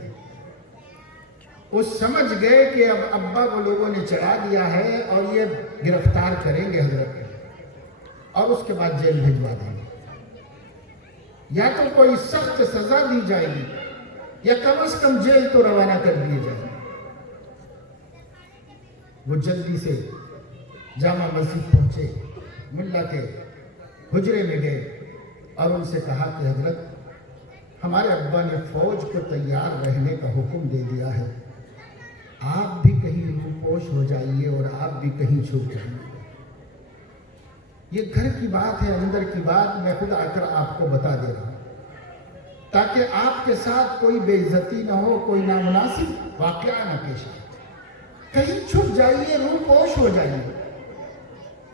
وہ سمجھ گئے کہ اب ابا کو لوگوں نے چڑھا دیا ہے اور یہ گرفتار کریں گے حضرت کو اور اس کے بعد جیل بھجوا دیں گے. یا تو کوئی سخت سزا دی جائے گی یا کم از کم جیل تو روانہ کر دیے جائیں گے. وہ جلدی سے جامع مسجد پہنچے، ملا کے حجرے میں گئے اور ان سے کہا کہ حضرت ہمارے ابا نے فوج کو تیار رہنے کا حکم دے دیا ہے، آپ بھی کہیں روپوش ہو جائیے اور آپ بھی کہیں چھپ جائیے. یہ گھر کی بات ہے، اندر کی بات میں خود آ کر آپ کو بتا دے رہا ہوں تاکہ آپ کے ساتھ کوئی بے عزتی نہ ہو، کوئی نامناسب واقعہ نہ پیش آئے. کہیں چھپ جائیے، روپوش ہو جائیے،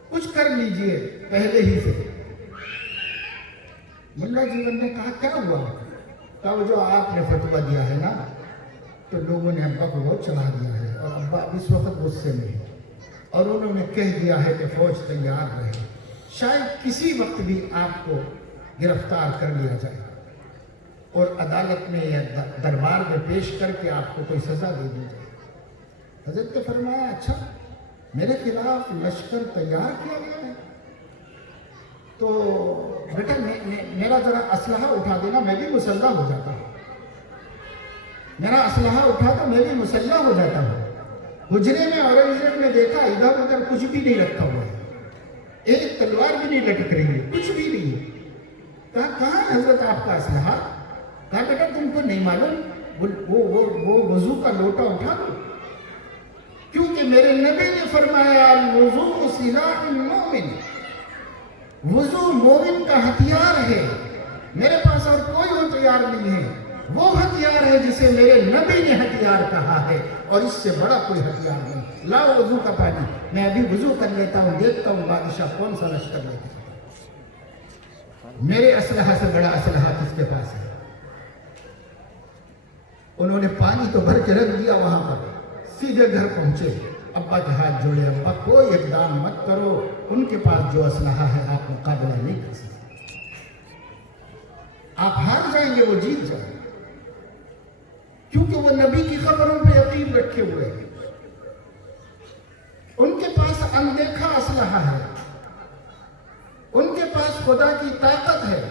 کچھ کر لیجئے پہلے ہی سے. ملا جیون نے کہا کیا ہوا؟ کہا وہ جو آپ نے فتویٰ دیا ہے نا تو لوگوں نے ابا کو بہت چڑھا دیا ہے اور ابا اس وقت غصے میں ہے اور انہوں نے کہہ دیا ہے کہ فوج تیار رہے، شاید کسی وقت بھی آپ کو گرفتار کر لیا جائے اور عدالت میں یا دربار میں پیش کر کے آپ کو کوئی سزا دے دی جائے. حضرت نے فرمایا اچھا میرے خلاف لشکر تیار کیا گیا ہے تو بیٹا میرا ذرا اسلحہ اٹھا دینا، میں بھی مسلح ہو جاتا ہوں. میرا اسلحہ اٹھا تو میں بھی مسلح ہو جاتا ہوں. حجرے میں اورنگزیب نے دیکھا ادھر ادھر کچھ بھی نہیں رکھا ہوا ہے، ایک تلوار بھی نہیں لٹک رہی ہے، کچھ بھی نہیں ہے. کہا کہاں ہے حضرت آپ کا اسلحہ؟ کہا بیٹا تم کو نہیں معلوم، وہ وضو کا لوٹا اٹھا دو، کیونکہ میرے نبی نے فرمایا الوضوء سلاح المومن، وضو مومن کا ہتھیار ہے. میرے پاس اور کوئی ہتھیار نہیں ہے، وہ ہتھیار ہے جسے میرے نبی نے ہتھیار کہا ہے اور اس سے بڑا کوئی ہتھیار نہیں. لاؤ وضو کا پانی، میں ابھی وضو کر لیتا ہوں، دیکھتا ہوں بادشاہ کون سا لشکر لے کے میرے اسلحہ سے بڑا اسلحہ کس کے پاس ہے. انہوں نے پانی تو بھر کے رکھ دیا وہاں پر، سیدھے گھر پہنچے. ابا کے ہاتھ جوڑے، ابا کوئی اقدام مت کرو، ان کے پاس جو اسلحہ ہے آپ مقابلہ نہیں کر سکتے، آپ ہار جائیں گے، وہ جیت جائیں گے، کیونکہ وہ نبی کی خبروں پہ یقین رکھے ہوئے ہیں. ان کے پاس اندیکھا اسلحہ ہے، ان کے پاس خدا کی طاقت ہے،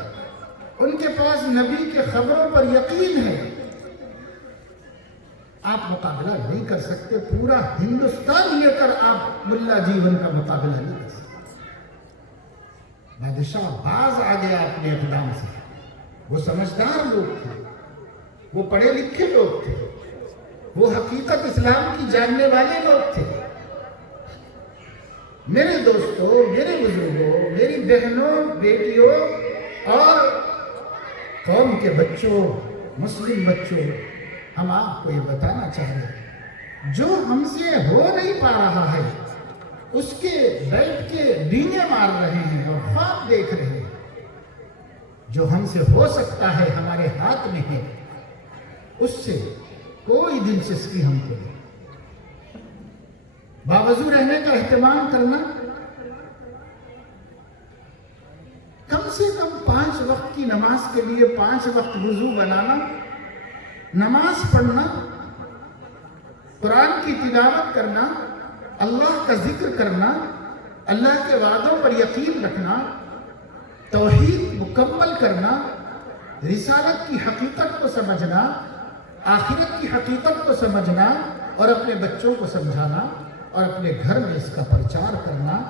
ان کے پاس نبی کے خبروں پر یقین ہے. آپ مقابلہ نہیں کر سکتے، پورا ہندوستان لے کر آپ ملا جیون کا مقابلہ نہیں کر سکتے. بادشاہ باز آ گیا اپنے اقدام سے. وہ سمجھدار لوگ تھے، وہ پڑھے لکھے لوگ تھے، وہ حقیقت اسلام کی جاننے والے لوگ تھے. میرے دوستوں، میرے بزرگوں، میری بہنوں، بیٹیوں اور قوم کے بچوں، مسلم بچوں، ہم آپ کو یہ بتانا چاہ رہے ہیں جو ہم سے ہو نہیں پا رہا ہے اس کے بیٹھ کے ڈینے مار رہے ہیں اور خواب دیکھ رہے ہیں. جو ہم سے ہو سکتا ہے ہمارے ہاتھ میں ہے، اس سے کوئی دلچسپی ہم کو نہیں. باوضو رہنے کا اہتمام کرنا، کم سے کم 5 وقت کی نماز کے لیے 5 وقت وضو بنانا، نماز پڑھنا، قرآن کی تلاوت کرنا، اللہ کا ذکر کرنا، اللہ کے وعدوں پر یقین رکھنا، توحید مکمل کرنا، رسالت کی حقیقت کو سمجھنا، آخرت کی حقیقت کو سمجھنا اور اپنے بچوں کو سمجھانا اور اپنے گھر میں اس کا پرچار کرنا،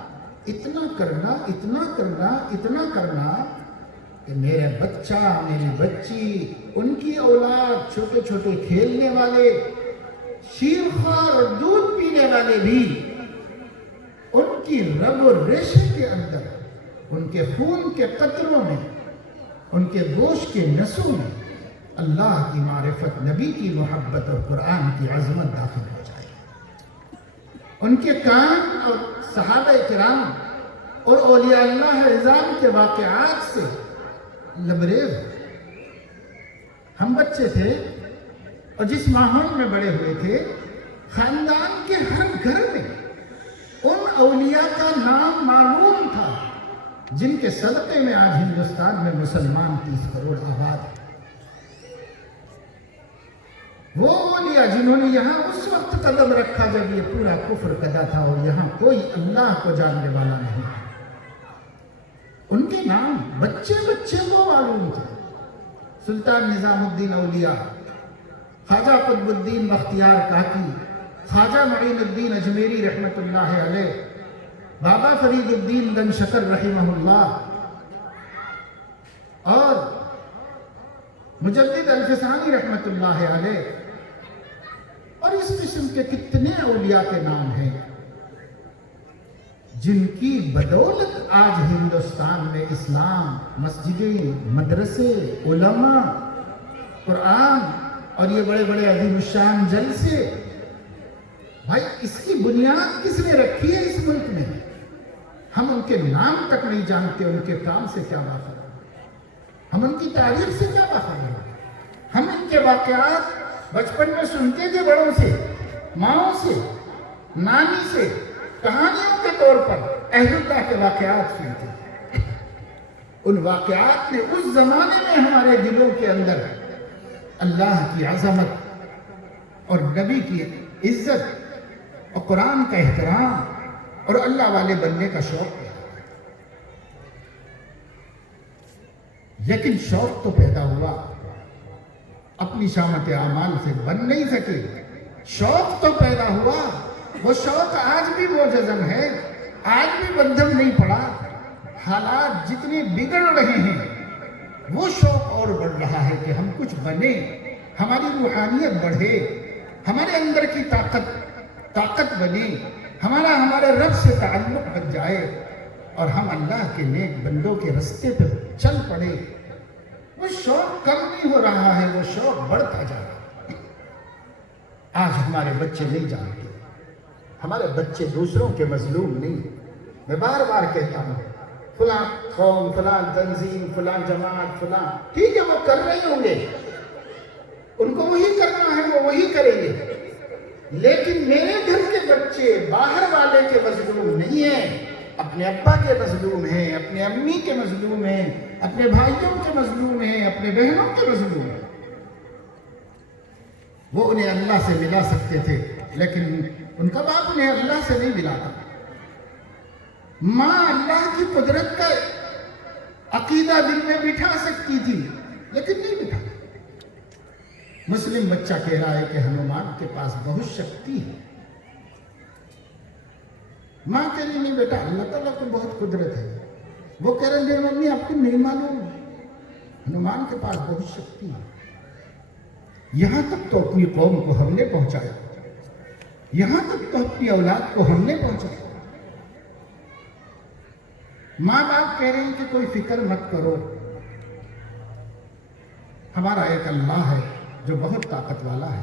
اتنا کرنا، اتنا کرنا، اتنا کرنا کہ میرا بچہ، میری بچی، ان کی اولاد، چھوٹے چھوٹے کھیلنے والے، شیرخوار اور دودھ پینے والے بھی ان کی رگ و ریشے کے اندر، ان کے خون کے قطروں میں، ان کے گوشت کے نسوں میں اللہ کی معرفت، نبی کی محبت اور قرآن کی عظمت داخل ہو جائے. ان کے کان اور صحابہ کرام اور اولیاء اللہ اعظام کے واقعات سے لبریز. ہم بچے تھے اور جس ماحول میں بڑے ہوئے تھے، خاندان کے ہر گھر میں ان اولیاء کا نام معلوم تھا جن کے صدقے میں آج ہندوستان میں مسلمان 30 کروڑ آباد ہیں. وہ اولیاء جنہوں نے یہاں اس وقت قدم رکھا جب یہ پورا کفر کدا تھا اور یہاں کوئی اللہ کو جاننے والا نہیں تھا، ان کے نام بچے بچے کو معلوم تھے. سلطان نظام الدین اولیاء، خواجہ قطب الدین بختیار کاکی، خواجہ معین الدین اجمیری رحمت اللہ علیہ، بابا فرید الدین گنج شکر رحمہ اللہ، اور مجدد الفسانی رحمت اللہ علیہ، اور اس قسم کے کتنے اولیاء کے نام ہیں جن کی بدولت آج ہندوستان میں اسلام، مسجدیں، مدرسے، علماء، قرآن اور یہ بڑے بڑے عظیم الشان جلسے. بھائی اس کی بنیاد کس نے رکھی ہے اس ملک میں؟ ہم ان کے نام تک نہیں جانتے، ان کے کام سے کیا واقف ہے، ہم ان کی تاریخ سے کیا واقف ہے. ہم ان کے واقعات بچپن میں سنتے تھے بڑوں سے، ماؤں سے، نانی سے، کہانیوں کے طور پر اہل اللہ کے واقعات سنتے. ان واقعات نے اس زمانے میں ہمارے دلوں کے اندر اللہ کی عظمت اور نبی کی عزت اور قرآن کا احترام اور اللہ والے بننے کا شوق ہے. لیکن شوق تو پیدا ہوا، اپنی شامت اعمال سے بن نہیں سکے. شوق تو پیدا ہوا، وہ شوق آج بھی موجزم ہے، آج بھی بندھم نہیں پڑا. حالات جتنے بگڑ رہے ہیں وہ شوق اور بڑھ رہا ہے کہ ہم کچھ بنے، ہماری روحانیت بڑھے، ہمارے اندر کی طاقت بنے، ہمارے رب سے تعلق بن جائے اور ہم اللہ کے نیک بندوں کے رستے پہ چل پڑے. وہ شوق کم نہیں ہو رہا ہے، وہ شوق بڑھتا جا رہا ہے. آج ہمارے بچے نہیں جانتے، ہمارے بچے دوسروں کے مظلوم نہیں. میں بار بار کہتا ہوں، فلاں قوم، فلاں تنظیم، فلاں جماعت، فلاں، ٹھیک ہے وہ کر رہے ہوں گے، ان کو وہی کرنا ہے، وہ وہی کریں گے. لیکن میرے گھر کے بچے باہر والے کے مظلوم نہیں ہیں، اپنے ابا کے مظلوم ہیں، اپنے امی کے مظلوم ہیں، اپنے بھائیوں کے مظلوم ہیں، اپنے بہنوں کے مظلوم ہیں. وہ انہیں اللہ سے ملا سکتے تھے لیکن ان کا باپ انہیں اللہ سے نہیں ملاتا. ماں اللہ کی قدرت کا عقیدہ دل میں بٹھا سکتی تھی لیکن نہیں بٹھا. مسلم بچہ کہہ رہا ہے کہ ہنومان کے پاس بہت شکتی ہے. ماں کہہ رہی نہیں بیٹا، اللہ تعالیٰ کو بہت قدرت ہے. وہ کہہ رہے ہیں ممی آپ کو نہیں معلوم، ہنومان کے پاس بہت شکتی ہے. یہاں تک تو اپنی قوم کو ہم نے پہنچایا، یہاں تک تو اپنی اولاد کو ہم نے پہنچایا. ماں باپ کہہ رہے ہیں کہ کوئی فکر مت کرو، ہمارا ایک اللہ ہے جو بہت طاقت والا ہے.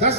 10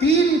3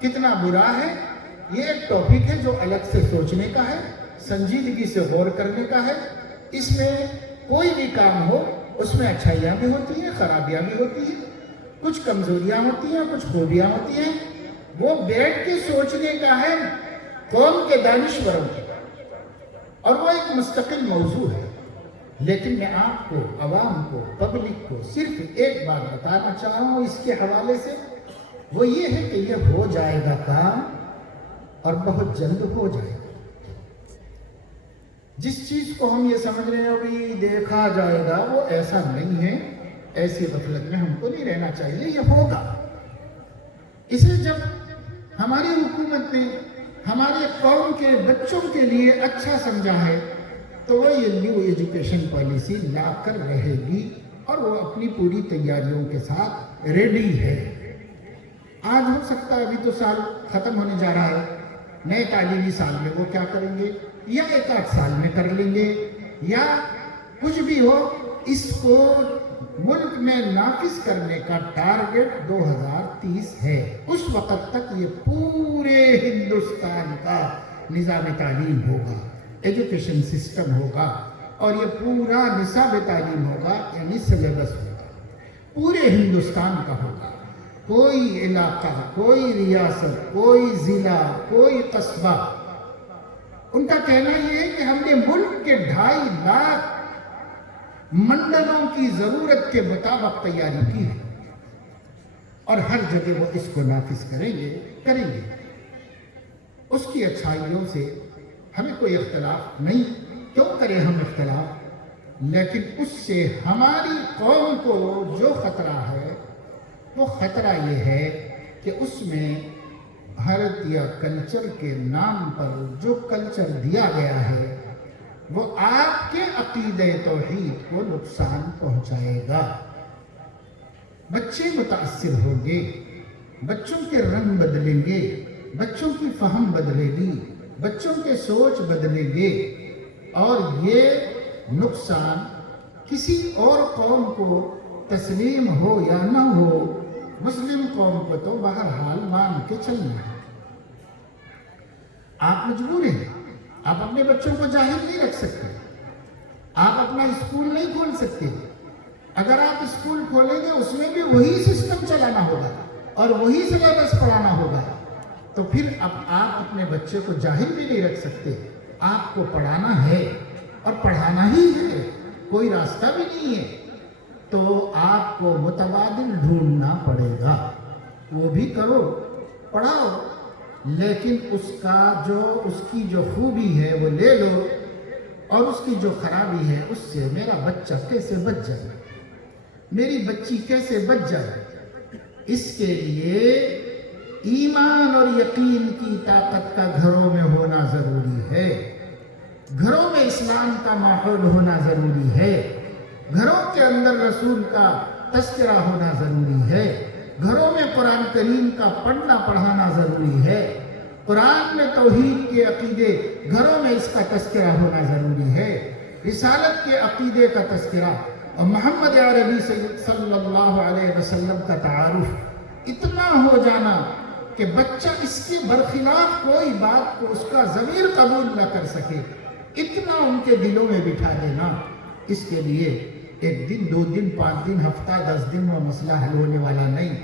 کتنا برا ہے، یہ ایک ٹاپک ہے جو الگ سے سوچنے کا ہے، سنجیدگی سے غور کرنے کا ہے۔ اس میں کوئی بھی کام ہو، اس میں اچھائیاں بھی ہوتی ہیں، خرابیاں بھی ہوتی ہیں، کچھ کمزوریاں ہوتی ہیں، کچھ خوبیاں ہوتی ہیں۔ وہ بیٹھ کے سوچنے کا ہے قوم کے دانشوروں کی، اور وہ ایک مستقل موضوع ہے۔ لیکن میں آپ کو، عوام کو، پبلک کو صرف ایک بات بتانا چاہ رہا ہوں اس کے حوالے سے، وہ یہ ہے کہ یہ ہو جائے گا کام، اور بہت جلد ہو جائے گا۔ جس چیز کو ہم یہ سمجھ رہے ہیں ابھی دیکھا جائے گا، وہ ایسا نہیں ہے۔ ایسی غفلت میں ہم کو نہیں رہنا چاہیے، یہ ہوگا۔ اسے جب ہماری حکومت نے ہمارے قوم کے بچوں کے لیے اچھا سمجھا ہے، تو وہ یہ نیو ایجوکیشن پالیسی لا کر رہے گی، اور وہ اپنی پوری تیاریوں کے ساتھ ریڈی ہے۔ آج ہو سکتا ہے ابھی تو سال ختم ہونے جا رہا ہے، نئے تعلیمی سال میں وہ کیا کریں گے، یا ایک آدھ سال میں کر لیں گے، یا کچھ بھی ہو، اس کو ملک میں نافذ کرنے کا ٹارگٹ 2030 ہے۔ اس وقت تک یہ پورے ہندوستان کا نظام تعلیم ہوگا، ایجوکیشن سسٹم ہوگا، اور یہ پورا نصاب تعلیم ہوگا، یعنی سلیبس ہوگا، پورے ہندوستان کا ہوگا۔ کوئی علاقہ، کوئی ریاست، کوئی ضلع، کوئی قصبہ، ان کا کہنا یہ ہے کہ ہم نے ملک کے 2.5 لاکھ منڈلوں کی ضرورت کے مطابق تیاری کی ہے، اور ہر جگہ وہ اس کو نافذ کریں گے۔ اس کی اچھائیوں سے ہمیں کوئی اختلاف نہیں، کیوں کریں ہم اختلاف؟ لیکن اس سے ہماری قوم کو جو خطرہ ہے، وہ خطرہ یہ ہے کہ اس میں بھارتیہ کلچر کے نام پر جو کلچر دیا گیا ہے، وہ آپ کے عقیدہ توحید کو نقصان پہنچائے گا۔ بچے متاثر ہوں گے، بچوں کے رنگ بدلیں گے، بچوں کی فہم بدلے گی، بچوں کے سوچ بدلیں گے، اور یہ نقصان کسی اور قوم کو تسلیم ہو یا نہ ہو، مسلم قوم کو تو بہرحال مان کے چلنا ہے۔ آپ مجبور ہیں، آپ اپنے بچوں کو جاہل نہیں رکھ سکتے، آپ اپنا اسکول نہیں کھول سکتے۔ اگر آپ اسکول کھولیں گے، اس میں بھی وہی سسٹم چلانا ہوگا اور وہی سلیبس پڑھانا ہوگا، تو پھر اب آپ اپنے بچے کو جاہل بھی نہیں رکھ سکتے۔ آپ کو پڑھانا ہے اور پڑھانا ہی ہے، کوئی راستہ بھی نہیں ہے، تو آپ کو متبادل ڈھونڈنا پڑے گا۔ وہ بھی کرو، پڑھاؤ، لیکن اس کی جو خوبی ہے وہ لے لو، اور اس کی جو خرابی ہے اس سے میرا بچہ کیسے بچ جائے، میری بچی کیسے بچ جائے۔ اس کے لیے ایمان اور یقین کی طاقت کا گھروں میں ہونا ضروری ہے، گھروں میں اسلام کا ماحول ہونا ضروری ہے، گھروں کے اندر رسول کا تذکرہ ہونا ضروری ہے، گھروں میں قرآن کریم کا پڑھنا پڑھانا ضروری ہے، قرآن میں توحید کے عقیدے، گھروں میں اس کا تذکرہ ہونا ضروری ہے، رسالت کے عقیدے کا تذکرہ، اور محمد عربی صلی اللہ علیہ وسلم کا تعارف اتنا ہو جانا کہ بچہ اس کے برخلاف کوئی بات کو اس کا ضمیر قبول نہ کر سکے، اتنا ان کے دلوں میں بٹھا دینا۔ اس کے لیے 1 دن 2 دن 5 دن ہفتہ 10 دن وہ مسئلہ حل ہونے والا نہیں،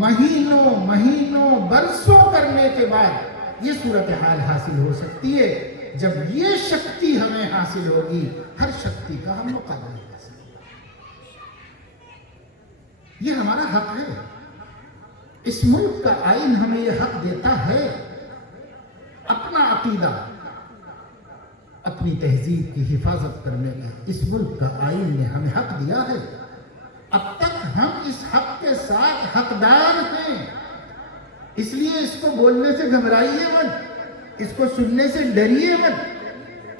مہینوں برسوں کرنے کے بعد یہ صورتحال حاصل ہو سکتی ہے۔ جب یہ شکتی ہمیں حاصل ہوگی، ہر شکتی کا ہم مقابلہ کر سکیں گے۔ یہ ہمارا حق ہے، اس ملک کا آئین ہمیں یہ حق دیتا ہے۔ اپنا عقیدہ، اپنی تہذیب کی حفاظت کرنے کا اس ملک کا آئین نے ہمیں حق دیا ہے۔ اب تک ہم اس حق کے ساتھ حقدار ہیں، اس لیے اس کو بولنے سے گھبرائیے مت، اس کو سننے سے ڈریے مت۔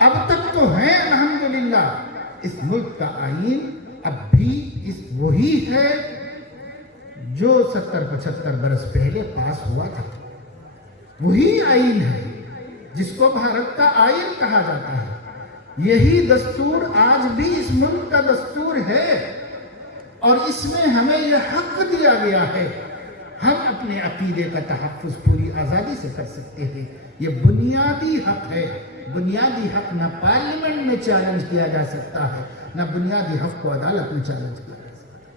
اب تک تو ہیں الحمدللہ، اس ملک کا آئین اب بھی وہی ہے جو 70-75 برس پہلے پاس ہوا تھا، وہی آئین ہے جس کو بھارت کا آئین کہا جاتا ہے۔ یہی دستور آج بھی اس ملک کا دستور ہے، اور اس میں ہمیں یہ حق دیا گیا ہے، ہم اپنے عقیدے کا تحفظ پوری آزادی سے کر سکتے ہیں. یہ بنیادی حق ہے. بنیادی حق نہ پارلیمنٹ میں چیلنج کیا جا سکتا ہے، نہ بنیادی حق کو عدالت میں چیلنج کیا جا سکتا ہے.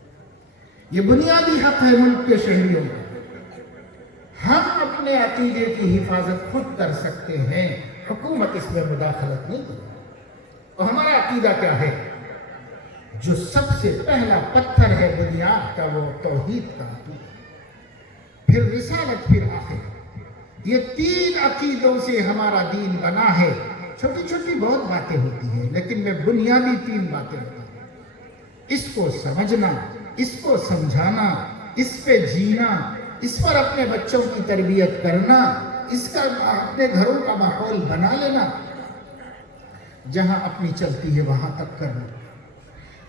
یہ بنیادی حق ہے ملک کے شہریوں کا. ہم اپنے عقیدے کی حفاظت خود کر سکتے ہیں، حکومت اس میں مداخلت نہیں کرے. اور ہمارا عقیدہ کیا ہے؟ جو سب سے پہلا پتھر ہے بنیاد کا وہ توحید کا عقیدہ، پھر رسالت، پھر آخرت. یہ 3 عقیدوں سے ہمارا دین بنا ہے. چھوٹی چھوٹی بہت باتیں ہوتی ہیں لیکن میں بنیادی 3 باتیں بتا رہا ہوں. اس کو سمجھنا، اس کو سمجھانا، اس پہ جینا، اس پر اپنے بچوں کی تربیت کرنا، اس کا اپنے گھروں کا ماحول بنا لینا. جہاں اپنی چلتی ہے وہاں تک کرنا.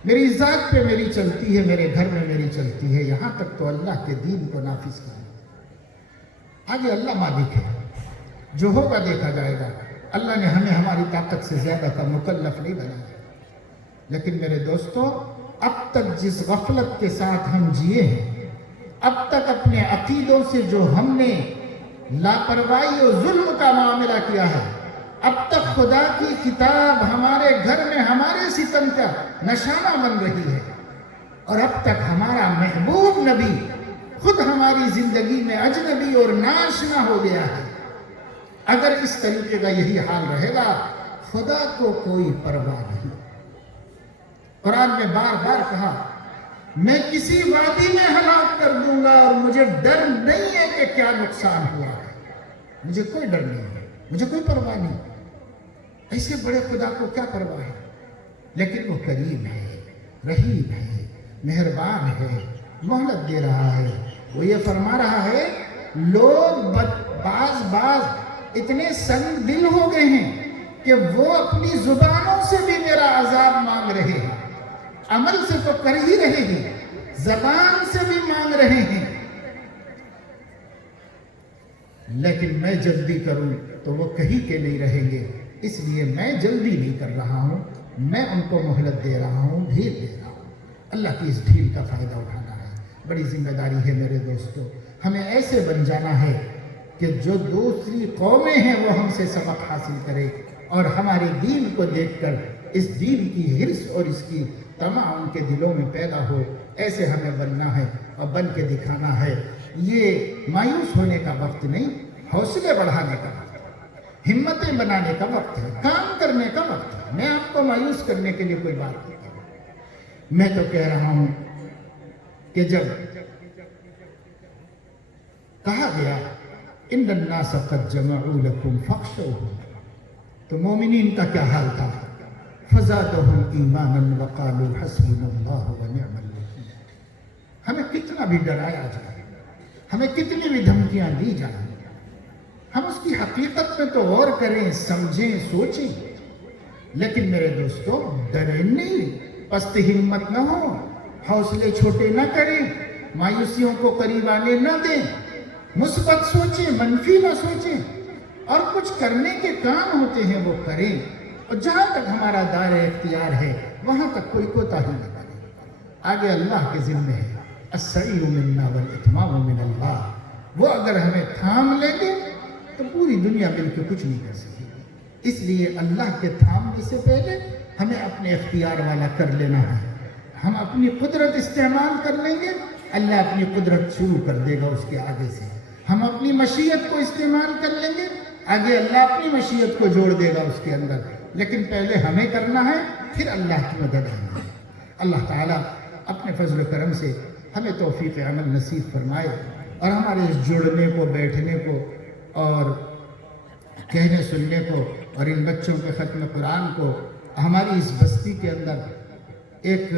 میری ذات پہ میری چلتی ہے، میرے گھر میں میری چلتی ہے، یہاں تک تو اللہ کے دین کو نافذ کرنا. آگے اللہ مالک ہے، جو ہوگا دیکھا جائے گا. اللہ نے ہمیں ہماری طاقت سے زیادہ کا مکلف نہیں بنایا. لیکن میرے دوستو، اب تک جس غفلت کے ساتھ ہم جیے ہیں، اب تک اپنے عقیدوں سے جو ہم نے لاپرواہی اور ظلم کا معاملہ کیا ہے، اب تک خدا کی کتاب ہمارے گھر میں ہمارے ستم کا نشانہ بن رہی ہے، اور اب تک ہمارا محبوب نبی خود ہماری زندگی میں اجنبی اور ناشنا ہو گیا ہے. اگر اس طریقے کا یہی حال رہے گا، خدا کو کوئی پرواہ نہیں. قرآن میں بار بار کہا، میں کسی وادی میں ہلاک کر دوں گا اور مجھے ڈر نہیں ہے کہ کیا نقصان ہوا ہے. مجھے کوئی ڈر نہیں ہے، مجھے کوئی پرواہ نہیں. ایسے بڑے خدا کو کیا پرواہ ہے؟ لیکن وہ کریم ہے، رحیم ہے، مہربان ہے، مہلت دے رہا ہے. وہ یہ فرما رہا ہے، لوگ بعض اتنے سنگ دل ہو گئے ہیں کہ وہ اپنی زبانوں سے بھی میرا عذاب مانگ رہے ہیں. عمل سے تو کر ہی رہے ہیں، زبان سے بھی مانگ رہے ہیں. لیکن میں جلدی کروں تو وہ کہیں کے نہیں رہیں گے، اس لیے میں جلدی نہیں کر رہا ہوں. میں ان کو مہلت دے رہا ہوں، ڈھیل دے رہا ہوں. اللہ کی اس ڈھیل کا فائدہ اٹھانا ہے. بڑی ذمہ داری ہے میرے دوستو. ہمیں ایسے بن جانا ہے کہ جو دوسری قومیں ہیں وہ ہم سے سبق حاصل کرے اور ہمارے دین کو دیکھ کر اس دین کی حرص اور اس کی طمع ان کے دلوں میں پیدا ہو. ایسے ہمیں بننا ہے اور بن کے دکھانا ہے. یہ مایوس ہونے کا وقت نہیں، حوصلے بڑھانے کا وقت ہے، ہمتیں بنانے کا وقت ہے، کام کرنے کا وقت ہے. میں آپ کو مایوس کرنے کے لیے کوئی بات نہیں کر رہا. میں تو کہہ رہا ہوں کہ جب کہا گیا ان الناس قد جمعوا لكم فاخشوهم، تو مومنین کا کیا حال تھا؟ فزادهم ایمانا وقالوا حسبنا اللہ ونعم الوکیل. ہمیں کتنا بھی ڈرایا جائے، ہمیں کتنی بھی دھمکیاں دی جائیں، ہم اس کی حقیقت میں تو غور کریں، سمجھیں، سوچیں. لیکن میرے دوستو، ڈریں نہیں، پست ہمت نہ ہو، حوصلے چھوٹے نہ کریں، مایوسیوں کو قریب آنے نہ دیں. مثبت سوچیں، منفی نہ سوچیں، اور کچھ کرنے کے کام ہوتے ہیں وہ کریں. اور جہاں تک ہمارا دائرہ اختیار ہے وہاں تک کوئی کوتاہی نہ کریں. آگے اللہ کے ذمہ ہے، السعی منا والاتمام من اللہ. وہ اگر ہمیں تھام لیں گے تو پوری دنیا مل کے کچھ نہیں کر سکے گی. اس لیے اللہ کے تھامنے سے پہلے ہمیں اپنے اختیار والا کر لینا ہے. ہم اپنی قدرت استعمال کر لیں گے، اللہ اپنی قدرت شروع کر دے گا اس کے آگے سے. ہم اپنی مشیت کو استعمال کر لیں گے، آگے اللہ اپنی مشیت کو جوڑ دے گا اس کے اندر. لیکن پہلے ہمیں کرنا ہے، پھر اللہ کی مدد آئے گی. اللہ تعالیٰ اپنے فضل و کرم سے ہمیں توفیق عمل نصیب فرمائے اور ہمارے اس جڑنے کو، بیٹھنے کو اور کہنے سننے کو اور ان بچوں کے ختم قرآن کو ہماری اس بستی کے اندر ایک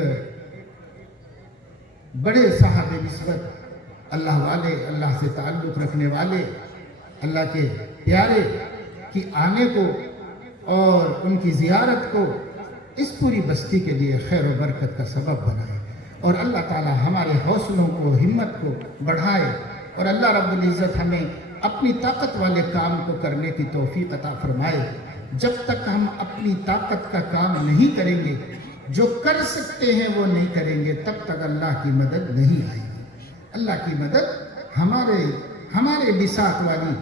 بڑے صاحب نسبت، اللہ والے، اللہ سے تعلق رکھنے والے، اللہ کے پیارے کی آنے کو اور ان کی زیارت کو اس پوری بستی کے لیے خیر و برکت کا سبب بنائے. اور اللہ تعالی ہمارے حوصلوں کو، ہمت کو بڑھائے اور اللہ رب العزت ہمیں اپنی طاقت والے کام کو کرنے کی توفیق عطا فرمائے. جب تک ہم اپنی طاقت کا کام نہیں کریں گے، جو کر سکتے ہیں وہ نہیں کریں گے، تب تک اللہ کی مدد نہیں آئے گی. اللہ کی مدد ہمارے بساط والی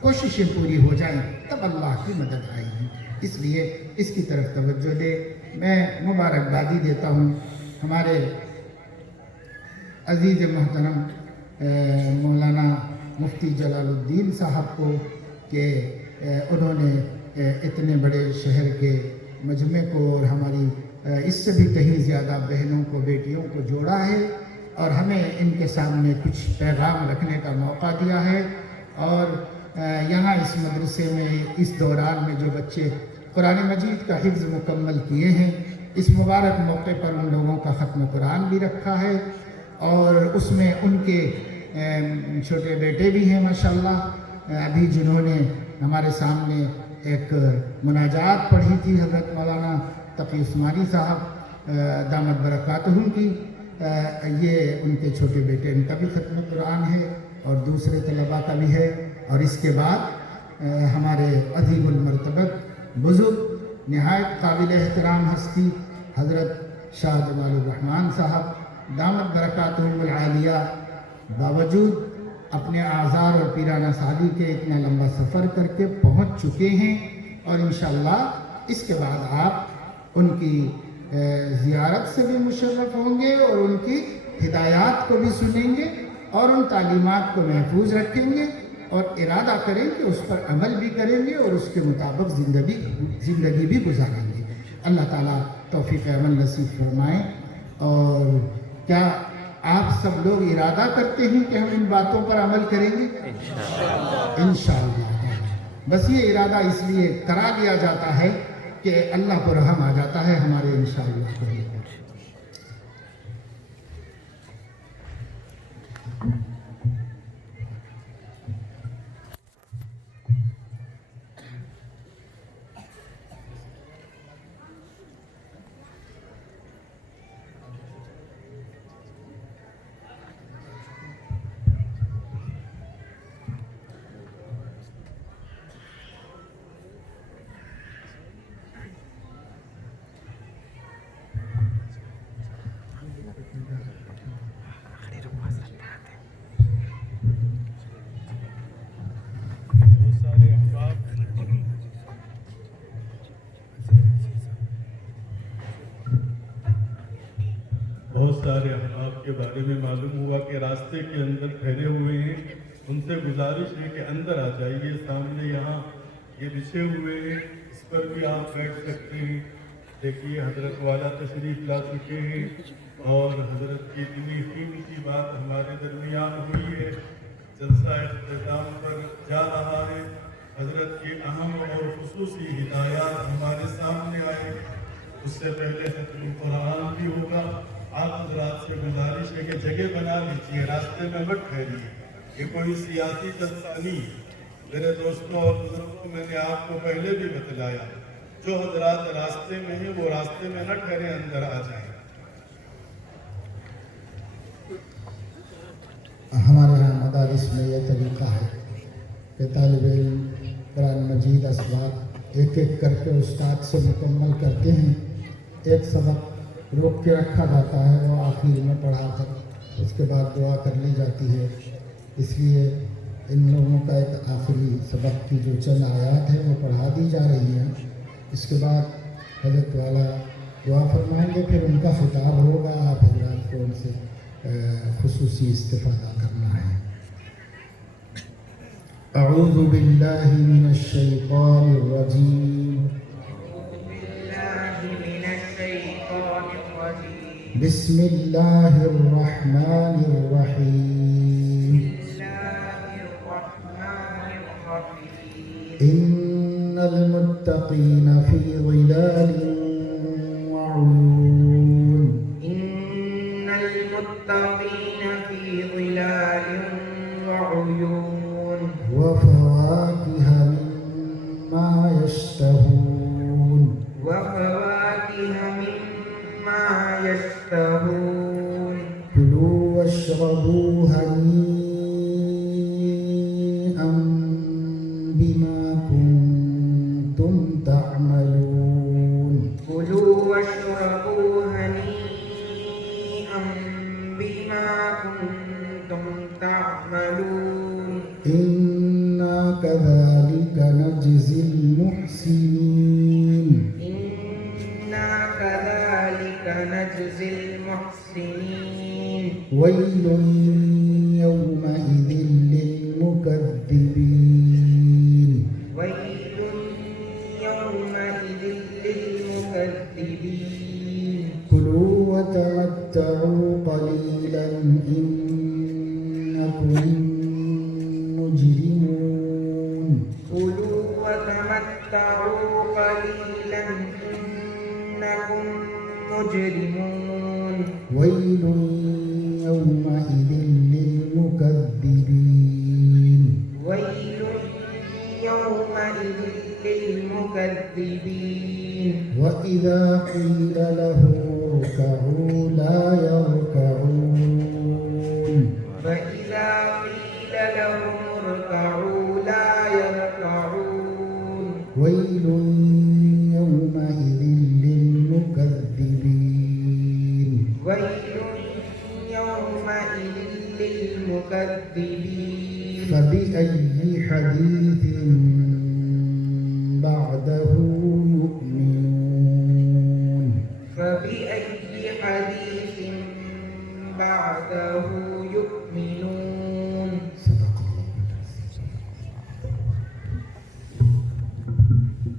کوششیں پوری ہو جائیں تب اللہ کی مدد آئے گی. اس لیے اس کی طرف توجہ دے. میں مبارکبادی دیتا ہوں ہمارے عزیز محترم مولانا مفتی جلال الدین صاحب کو کہ انہوں نے اتنے بڑے شہر کے مجمع کو اور ہماری اس سے بھی کہیں زیادہ بہنوں کو بیٹیوں کو جوڑا ہے اور ہمیں ان کے سامنے کچھ پیغام رکھنے کا موقع دیا ہے. اور یہاں اس مدرسے میں اس دوران میں جو بچے قرآن مجید کا حفظ مکمل کیے ہیں اس مبارک موقع پر ان لوگوں کا ختم قرآن بھی رکھا ہے اور اس میں ان کے چھوٹے بیٹے بھی ہیں ماشاءاللہ ابھی جنہوں نے ہمارے سامنے ایک مناجات پڑھی تھی حضرت مولانا تقی عثمانی صاحب دامت برکاتہم کی. یہ ان کے چھوٹے بیٹے ان کا بھی ختم قرآن ہے اور دوسرے طلباء کا بھی ہے. اور اس کے بعد ہمارے عظیم المرتبت بزرگ نہایت قابل احترام ہستی حضرت شاہ جمال الرحمن صاحب دامت برکاتہم العالیہ باوجود اپنے اعذار اور پیرانہ سالی کے اتنا لمبا سفر کر کے پہنچ چکے ہیں اور انشاءاللہ اس کے بعد آپ ان کی زیارت سے بھی مشرف ہوں گے اور ان کی ہدایات کو بھی سنیں گے اور ان تعلیمات کو محفوظ رکھیں گے اور ارادہ کریں کہ اس پر عمل بھی کریں گے اور اس کے مطابق زندگی بھی گزاریں گے. اللہ تعالیٰ توفیق عمل نصیب فرمائیں. اور کیا آپ سب لوگ ارادہ کرتے ہیں کہ ہم ان باتوں پر عمل کریں گے؟ انشاءاللہ. بس یہ ارادہ اس لیے کرا دیا جاتا ہے کہ اللہ کو رحم آ جاتا ہے ہمارے انشاءاللہ کو. بہت سارے احباب کے بارے میں معلوم ہوا کہ راستے کے اندر ٹھہرے ہوئے ہیں. ان سے گزارش ہے کہ اندر آ جائیے. سامنے یہاں یہ بچھے ہوئے ہیں, اس پر بھی آپ بیٹھ سکتے ہیں. دیکھیے حضرت والا تشریف لا چکے ہیں اور حضرت کی اتنی قیمتی بات ہمارے درمیان ہوئی ہے. جلسہ اختتام پر جا رہا ہے. حضرت کی اہم اور خصوصی ہدایات ہمارے سامنے آئے. اس سے پہلے ختم قرآن بھی ہوگا. آپ حضرات سے گزارش ہے کہ جگہ بنا لیجیے, راستے میں مت ٹھہریے. یہ کوئی سیاسی جلسہ نہیں. میرے دوستوں اور بزرگوں, میں نے آپ کو پہلے بھی بتلایا, جو حضرات راستے میں ہیں وہ راستے میں نہ ٹھہرے, اندر آ جائیں. ہمارے یہاں مدارس میں یہ طریقہ ہے کہ طالب علم قرآن مجید اسباق ایک ایک کر کے استاد سے مکمل کرتے ہیں. ایک سبق روک کے رکھا جاتا ہے, وہ آخر میں پڑھا کر اس کے بعد دعا کر لی جاتی ہے. اس لیے ان لوگوں کا ایک آخری سبق کی جو چند آیات ہیں وہ پڑھا دی جا رہی ہیں. اس کے بعد حضرت والا دعا فرمائیں گے, پھر ان کا خطاب ہوگا. آپ حضرات کو ان سے خصوصی استفادہ کرنا ہے. اعوذ باللہ من الشیطان الرجیم. بسم اللہ الرحمن الرحیم. ان المتقین فی ظلال وعیون. ان المتقین فی ظلال وعیون. وفواکہ مما یشتہون. وفواکہ مما یشتہون. کلوا واشربوا ہنیئا بما کنتم تعملون. إنا كذلك نجزي المحسنين إنا كذلك نجزي المحسنين ويل يومئذ للمكذبين ويل يومئذ للمكذبين كلوا وتمتعوا قليلا إنكم مجرمون كلوا وتمتعوا قليلا إنكم مجرمون ويل يومئذ للمكذبين ويل يومئذ للمكذبين وإذا قيل لهم اركعوا لا يركعون فإذا قيل لهم اركعوا لا يركعون ويل يومئذ للمكذبين ويل يومئذ للمكذبين فبأي حديث بعده يؤمنون فبأي حديث بعده يؤمنون